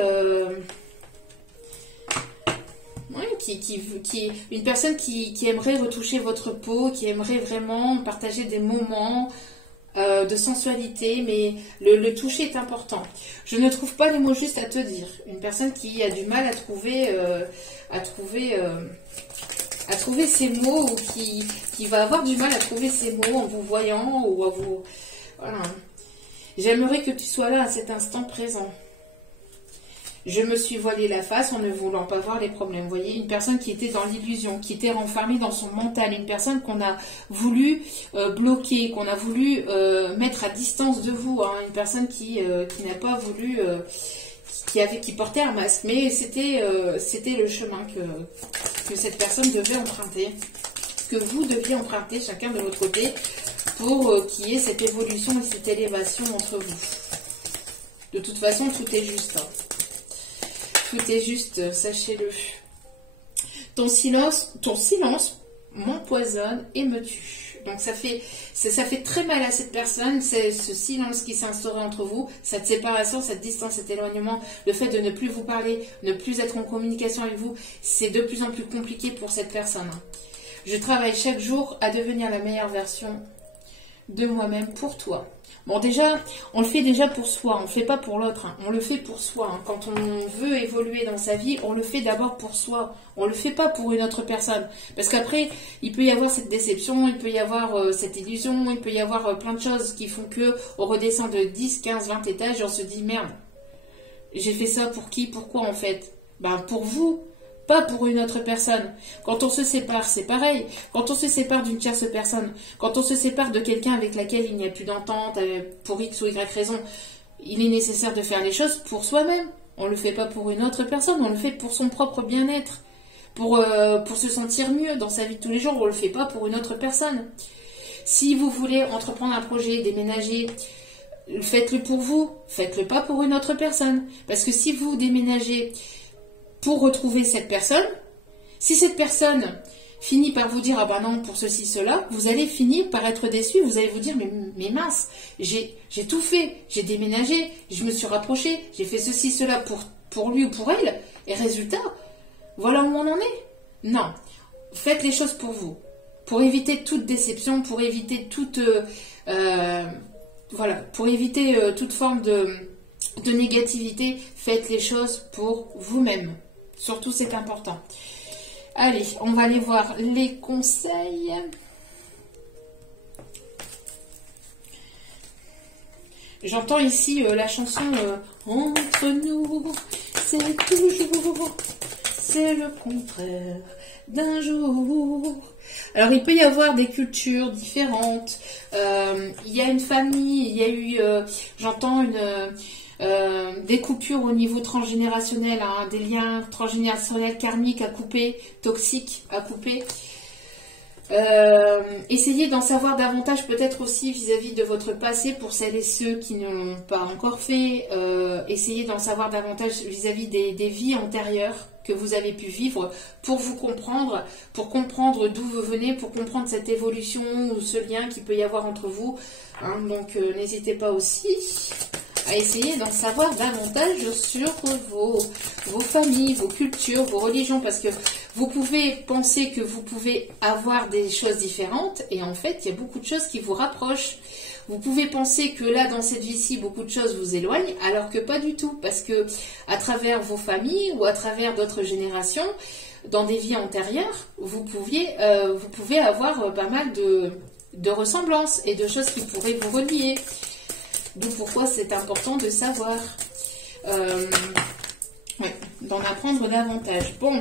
Ouais, une personne qui aimerait retoucher votre peau, qui aimerait vraiment partager des moments de sensualité, mais le toucher est important. Je ne trouve pas les mots justes à te dire. Une personne qui a du mal à trouver ses mots, ou qui va avoir du mal à trouver ses mots en vous voyant ou à vous... Voilà. J'aimerais que tu sois là à cet instant présent. Je me suis voilé la face en ne voulant pas voir les problèmes. Vous voyez, une personne qui était dans l'illusion, qui était renfermée dans son mental, une personne qu'on a voulu bloquer, qu'on a voulu mettre à distance de vous, hein, une personne qui n'a pas voulu, qui portait un masque. Mais c'était le chemin que cette personne devait emprunter, que vous deviez emprunter chacun de votre côté pour qu'il y ait cette évolution et cette élévation entre vous. De toute façon, tout est juste. Hein. Tout est juste, sachez-le. Ton silence m'empoisonne et me tue. Donc ça fait très mal à cette personne, c'est ce silence qui s'est instauré entre vous, cette séparation, cette distance, cet éloignement, le fait de ne plus vous parler, ne plus être en communication avec vous, c'est de plus en plus compliqué pour cette personne. Je travaille chaque jour à devenir la meilleure version de moi-même pour toi. Bon, déjà, on le fait déjà pour soi, on ne le fait pas pour l'autre, hein. On le fait pour soi. Hein. Quand on veut évoluer dans sa vie, on le fait d'abord pour soi. On ne le fait pas pour une autre personne. Parce qu'après, il peut y avoir cette déception, il peut y avoir cette illusion, il peut y avoir plein de choses qui font que on redescend de 10, 15, 20 étages et on se dit, merde, j'ai fait ça pour qui, pourquoi en fait? Ben pour vous. Pas pour une autre personne. Quand on se sépare, c'est pareil. Quand on se sépare d'une tierce personne, quand on se sépare de quelqu'un avec laquelle il n'y a plus d'entente, pour X ou Y raison, il est nécessaire de faire les choses pour soi-même. On ne le fait pas pour une autre personne, on le fait pour son propre bien-être. Pour se sentir mieux dans sa vie de tous les jours, on ne le fait pas pour une autre personne. Si vous voulez entreprendre un projet, déménager, faites-le pour vous, faites-le pas pour une autre personne. Parce que si vous déménagez pour retrouver cette personne, si cette personne finit par vous dire « Ah ben non, pour ceci, cela », vous allez finir par être déçu, vous allez vous dire « Mais mince, j'ai tout fait, j'ai déménagé, je me suis rapprochée, j'ai fait ceci, cela pour lui ou pour elle, et résultat, voilà où on en est ». Non, faites les choses pour vous, pour éviter toute déception, pour éviter toute forme de négativité, faites les choses pour vous-même. Surtout, c'est important. Allez, on va aller voir les conseils. J'entends ici la chanson Entre nous, c'est toujours, c'est le contraire d'un jour. Alors, il peut y avoir des cultures différentes. Il y a une famille, il y a eu, j'entends des coupures au niveau transgénérationnel, hein, des liens transgénérationnels karmiques à couper, toxiques à couper. Essayez d'en savoir davantage peut-être aussi vis-à-vis de votre passé pour celles et ceux qui ne l'ont pas encore fait. Essayez d'en savoir davantage vis-à-vis des vies antérieures que vous avez pu vivre pour vous comprendre, pour comprendre d'où vous venez, pour comprendre cette évolution ou ce lien qu'il peut y avoir entre vous. Hein, donc n'hésitez pas aussi à essayer d'en savoir davantage sur vos familles, vos cultures, vos religions, parce que vous pouvez penser que vous pouvez avoir des choses différentes, et en fait, il y a beaucoup de choses qui vous rapprochent. Vous pouvez penser que là, dans cette vie-ci, beaucoup de choses vous éloignent, alors que pas du tout, parce que à travers vos familles ou à travers d'autres générations, dans des vies antérieures, vous pouvez avoir pas mal de ressemblances et de choses qui pourraient vous relier. D'où pourquoi c'est important de savoir, d'en apprendre davantage. Bon,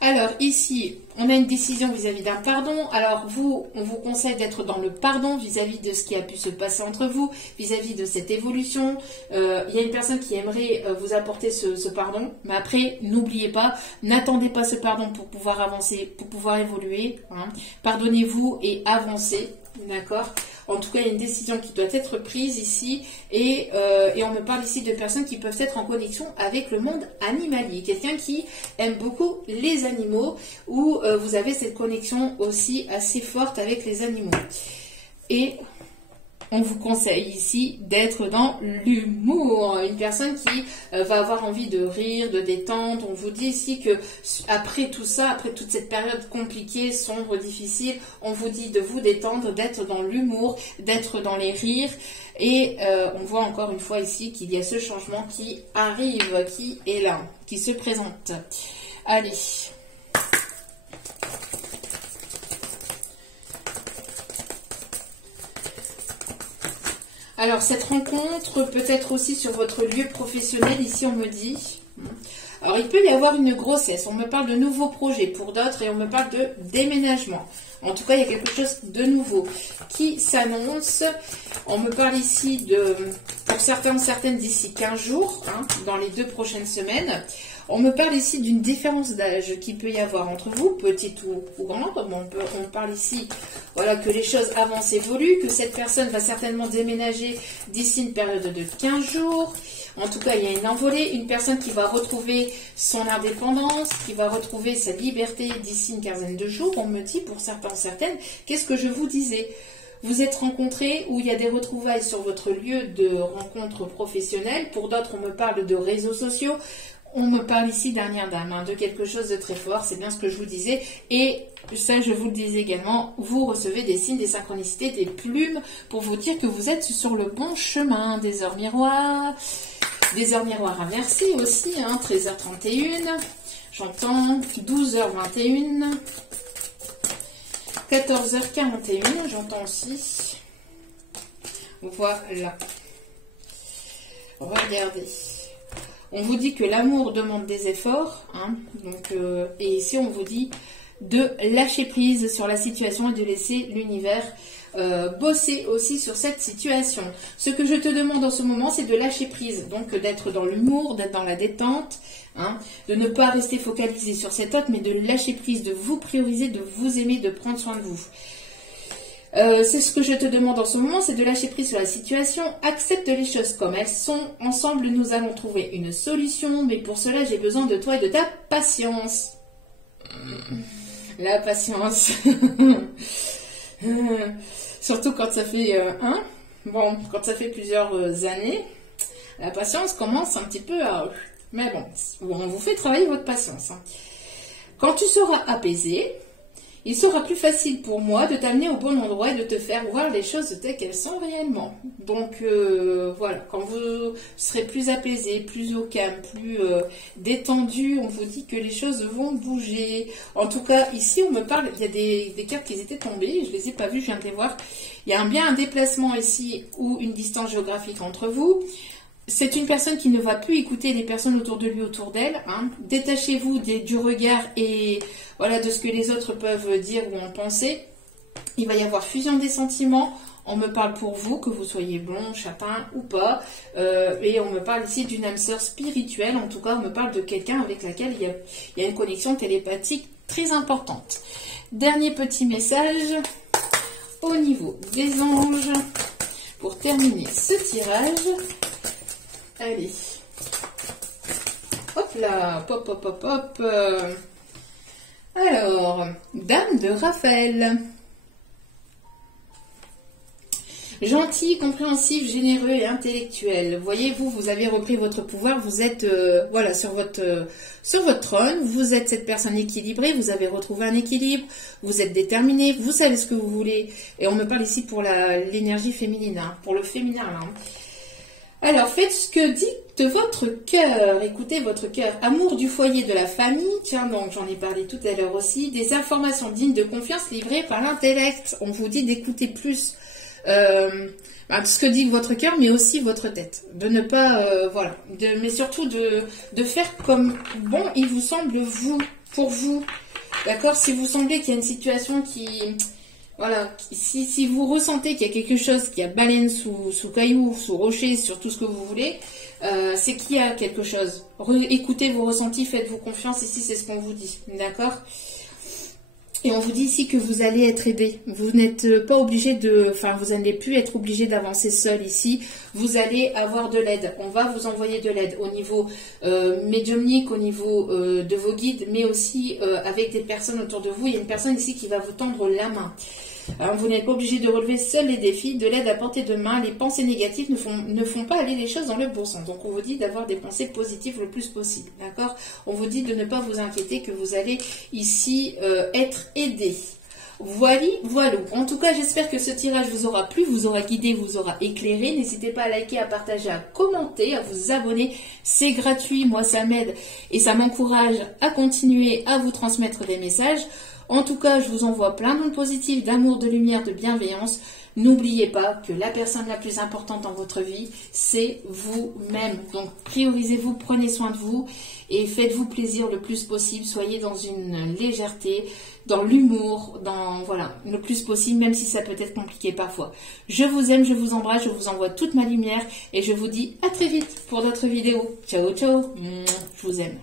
alors ici, on a une décision vis-à-vis d'un pardon. Alors on vous conseille d'être dans le pardon vis-à-vis de ce qui a pu se passer entre vous, vis-à-vis de cette évolution. Il y a une personne qui aimerait vous apporter ce pardon, mais après, n'oubliez pas, n'attendez pas ce pardon pour pouvoir avancer, pour pouvoir évoluer. Hein. Pardonnez-vous et avancez, d'accord ? En tout cas, il y a une décision qui doit être prise ici et on me parle ici de personnes qui peuvent être en connexion avec le monde animalier. Quelqu'un qui aime beaucoup les animaux ou vous avez cette connexion aussi assez forte avec les animaux. Et on vous conseille ici d'être dans l'humour. Une personne qui va avoir envie de rire, de détendre. On vous dit ici que après tout ça, après toute cette période compliquée, sombre, difficile, on vous dit de vous détendre, d'être dans l'humour, d'être dans les rires. Et on voit encore une fois ici qu'il y a ce changement qui arrive, qui est là, qui se présente. Allez. Alors, cette rencontre peut être aussi sur votre lieu professionnel, ici on me dit. Alors, il peut y avoir une grossesse, on me parle de nouveaux projets pour d'autres et on me parle de déménagement. En tout cas, il y a quelque chose de nouveau qui s'annonce. On me parle ici de, pour certains, certaines d'ici 15 jours, hein, dans les 2 prochaines semaines. On me parle ici d'une différence d'âge qu'il peut y avoir entre vous, petite ou grande. On parle ici, voilà, que les choses avancent, évoluent, que cette personne va certainement déménager d'ici une période de 15 jours. En tout cas, il y a une envolée, une personne qui va retrouver son indépendance, qui va retrouver sa liberté d'ici une quinzaine de jours. On me dit, pour certains, certaines, qu'est-ce que je vous disais ? Vous êtes rencontrés où il y a des retrouvailles sur votre lieu de rencontre professionnelle. Pour d'autres, on me parle de réseaux sociaux. On me parle ici, dernière dame, hein, de quelque chose de très fort, c'est bien ce que je vous disais. Et ça, je vous le disais également, vous recevez des signes, des synchronicités, des plumes pour vous dire que vous êtes sur le bon chemin. Des heures miroirs inversés aussi, hein, 13h31, j'entends 12h21, 14h41, j'entends aussi. Voilà. Regardez. On vous dit que l'amour demande des efforts, hein, donc, et ici on vous dit de lâcher prise sur la situation et de laisser l'univers bosser aussi sur cette situation. Ce que je te demande en ce moment, c'est de lâcher prise, donc d'être dans l'humour, d'être dans la détente, hein, de ne pas rester focalisé sur cet autre, mais de lâcher prise, de vous prioriser, de vous aimer, de prendre soin de vous. C'est ce que je te demande en ce moment, c'est de lâcher prise sur la situation, accepte les choses comme elles sont, ensemble nous allons trouver une solution, mais pour cela j'ai besoin de toi et de ta patience. La patience. Surtout quand ça fait quand ça fait plusieurs années, la patience commence un petit peu à... Mais bon, on vous fait travailler votre patience. Hein. Quand tu seras apaisé, il sera plus facile pour moi de t'amener au bon endroit et de te faire voir les choses telles qu'elles sont réellement. Donc voilà, quand vous serez plus apaisé, plus au calme, plus détendu, on vous dit que les choses vont bouger. En tout cas, ici, on me parle, il y a des cartes qui étaient tombées, je ne les ai pas vues, je viens de les voir. Il y a bien un déplacement ici ou une distance géographique entre vous. C'est une personne qui ne va plus écouter les personnes autour de lui, autour d'elle. Hein. Détachez-vous du regard et voilà, de ce que les autres peuvent dire ou en penser. Il va y avoir fusion des sentiments. On me parle pour vous, que vous soyez blond, châtain ou pas. Et on me parle ici d'une âme sœur spirituelle. En tout cas, on me parle de quelqu'un avec laquelle il y a une connexion télépathique très importante. Dernier petit message au niveau des anges. Pour terminer ce tirage... Allez, hop là, pop, pop, pop, pop. Alors, Dame de Raphaël. Gentil, compréhensif, généreux et intellectuel. Voyez-vous, vous avez repris votre pouvoir, vous êtes voilà, sur votre trône, vous êtes cette personne équilibrée, vous avez retrouvé un équilibre, vous êtes déterminé, vous savez ce que vous voulez. Et on me parle ici pour l'énergie féminine, hein, pour le féminin. Hein. Alors, faites ce que dicte votre cœur. Écoutez votre cœur. Amour du foyer, de la famille. Tiens, donc, j'en ai parlé tout à l'heure aussi. Des informations dignes de confiance livrées par l'intellect. On vous dit d'écouter plus ce que dit votre cœur, mais aussi votre tête. De ne pas, mais surtout de faire comme bon il vous semble, pour vous. D'accord? Si vous semblez qu'il y a une situation qui... Voilà, si vous ressentez qu'il y a quelque chose, qu'il y a baleine sous caillou, sous rocher, sur tout ce que vous voulez, c'est qu'il y a quelque chose. Écoutez vos ressentis, faites-vous confiance, ici c'est ce qu'on vous dit, d'accord? Et on vous dit ici que vous allez être aidé. Vous n'êtes pas obligé vous n'allez plus être obligé d'avancer seul ici. Vous allez avoir de l'aide. On va vous envoyer de l'aide au niveau médiumnique, au niveau de vos guides, mais aussi avec des personnes autour de vous. Il y a une personne ici qui va vous tendre la main. Hein, vous n'êtes pas obligé de relever seul les défis, de l'aide à portée de main. Les pensées négatives ne font pas aller les choses dans le bon sens. Donc on vous dit d'avoir des pensées positives le plus possible. D'accord? On vous dit de ne pas vous inquiéter, que vous allez ici être aidé. Voilà. En tout cas, j'espère que ce tirage vous aura plu, vous aura guidé, vous aura éclairé. N'hésitez pas à liker, à partager, à commenter, à vous abonner. C'est gratuit, moi ça m'aide et ça m'encourage à continuer à vous transmettre des messages. En tout cas, je vous envoie plein d'ondes positives, d'amour, de lumière, de bienveillance. N'oubliez pas que la personne la plus importante dans votre vie, c'est vous-même. Donc, priorisez-vous, prenez soin de vous et faites-vous plaisir le plus possible. Soyez dans une légèreté, dans l'humour, voilà, le plus possible, même si ça peut être compliqué parfois. Je vous aime, je vous embrasse, je vous envoie toute ma lumière et je vous dis à très vite pour d'autres vidéos. Ciao, ciao, je vous aime.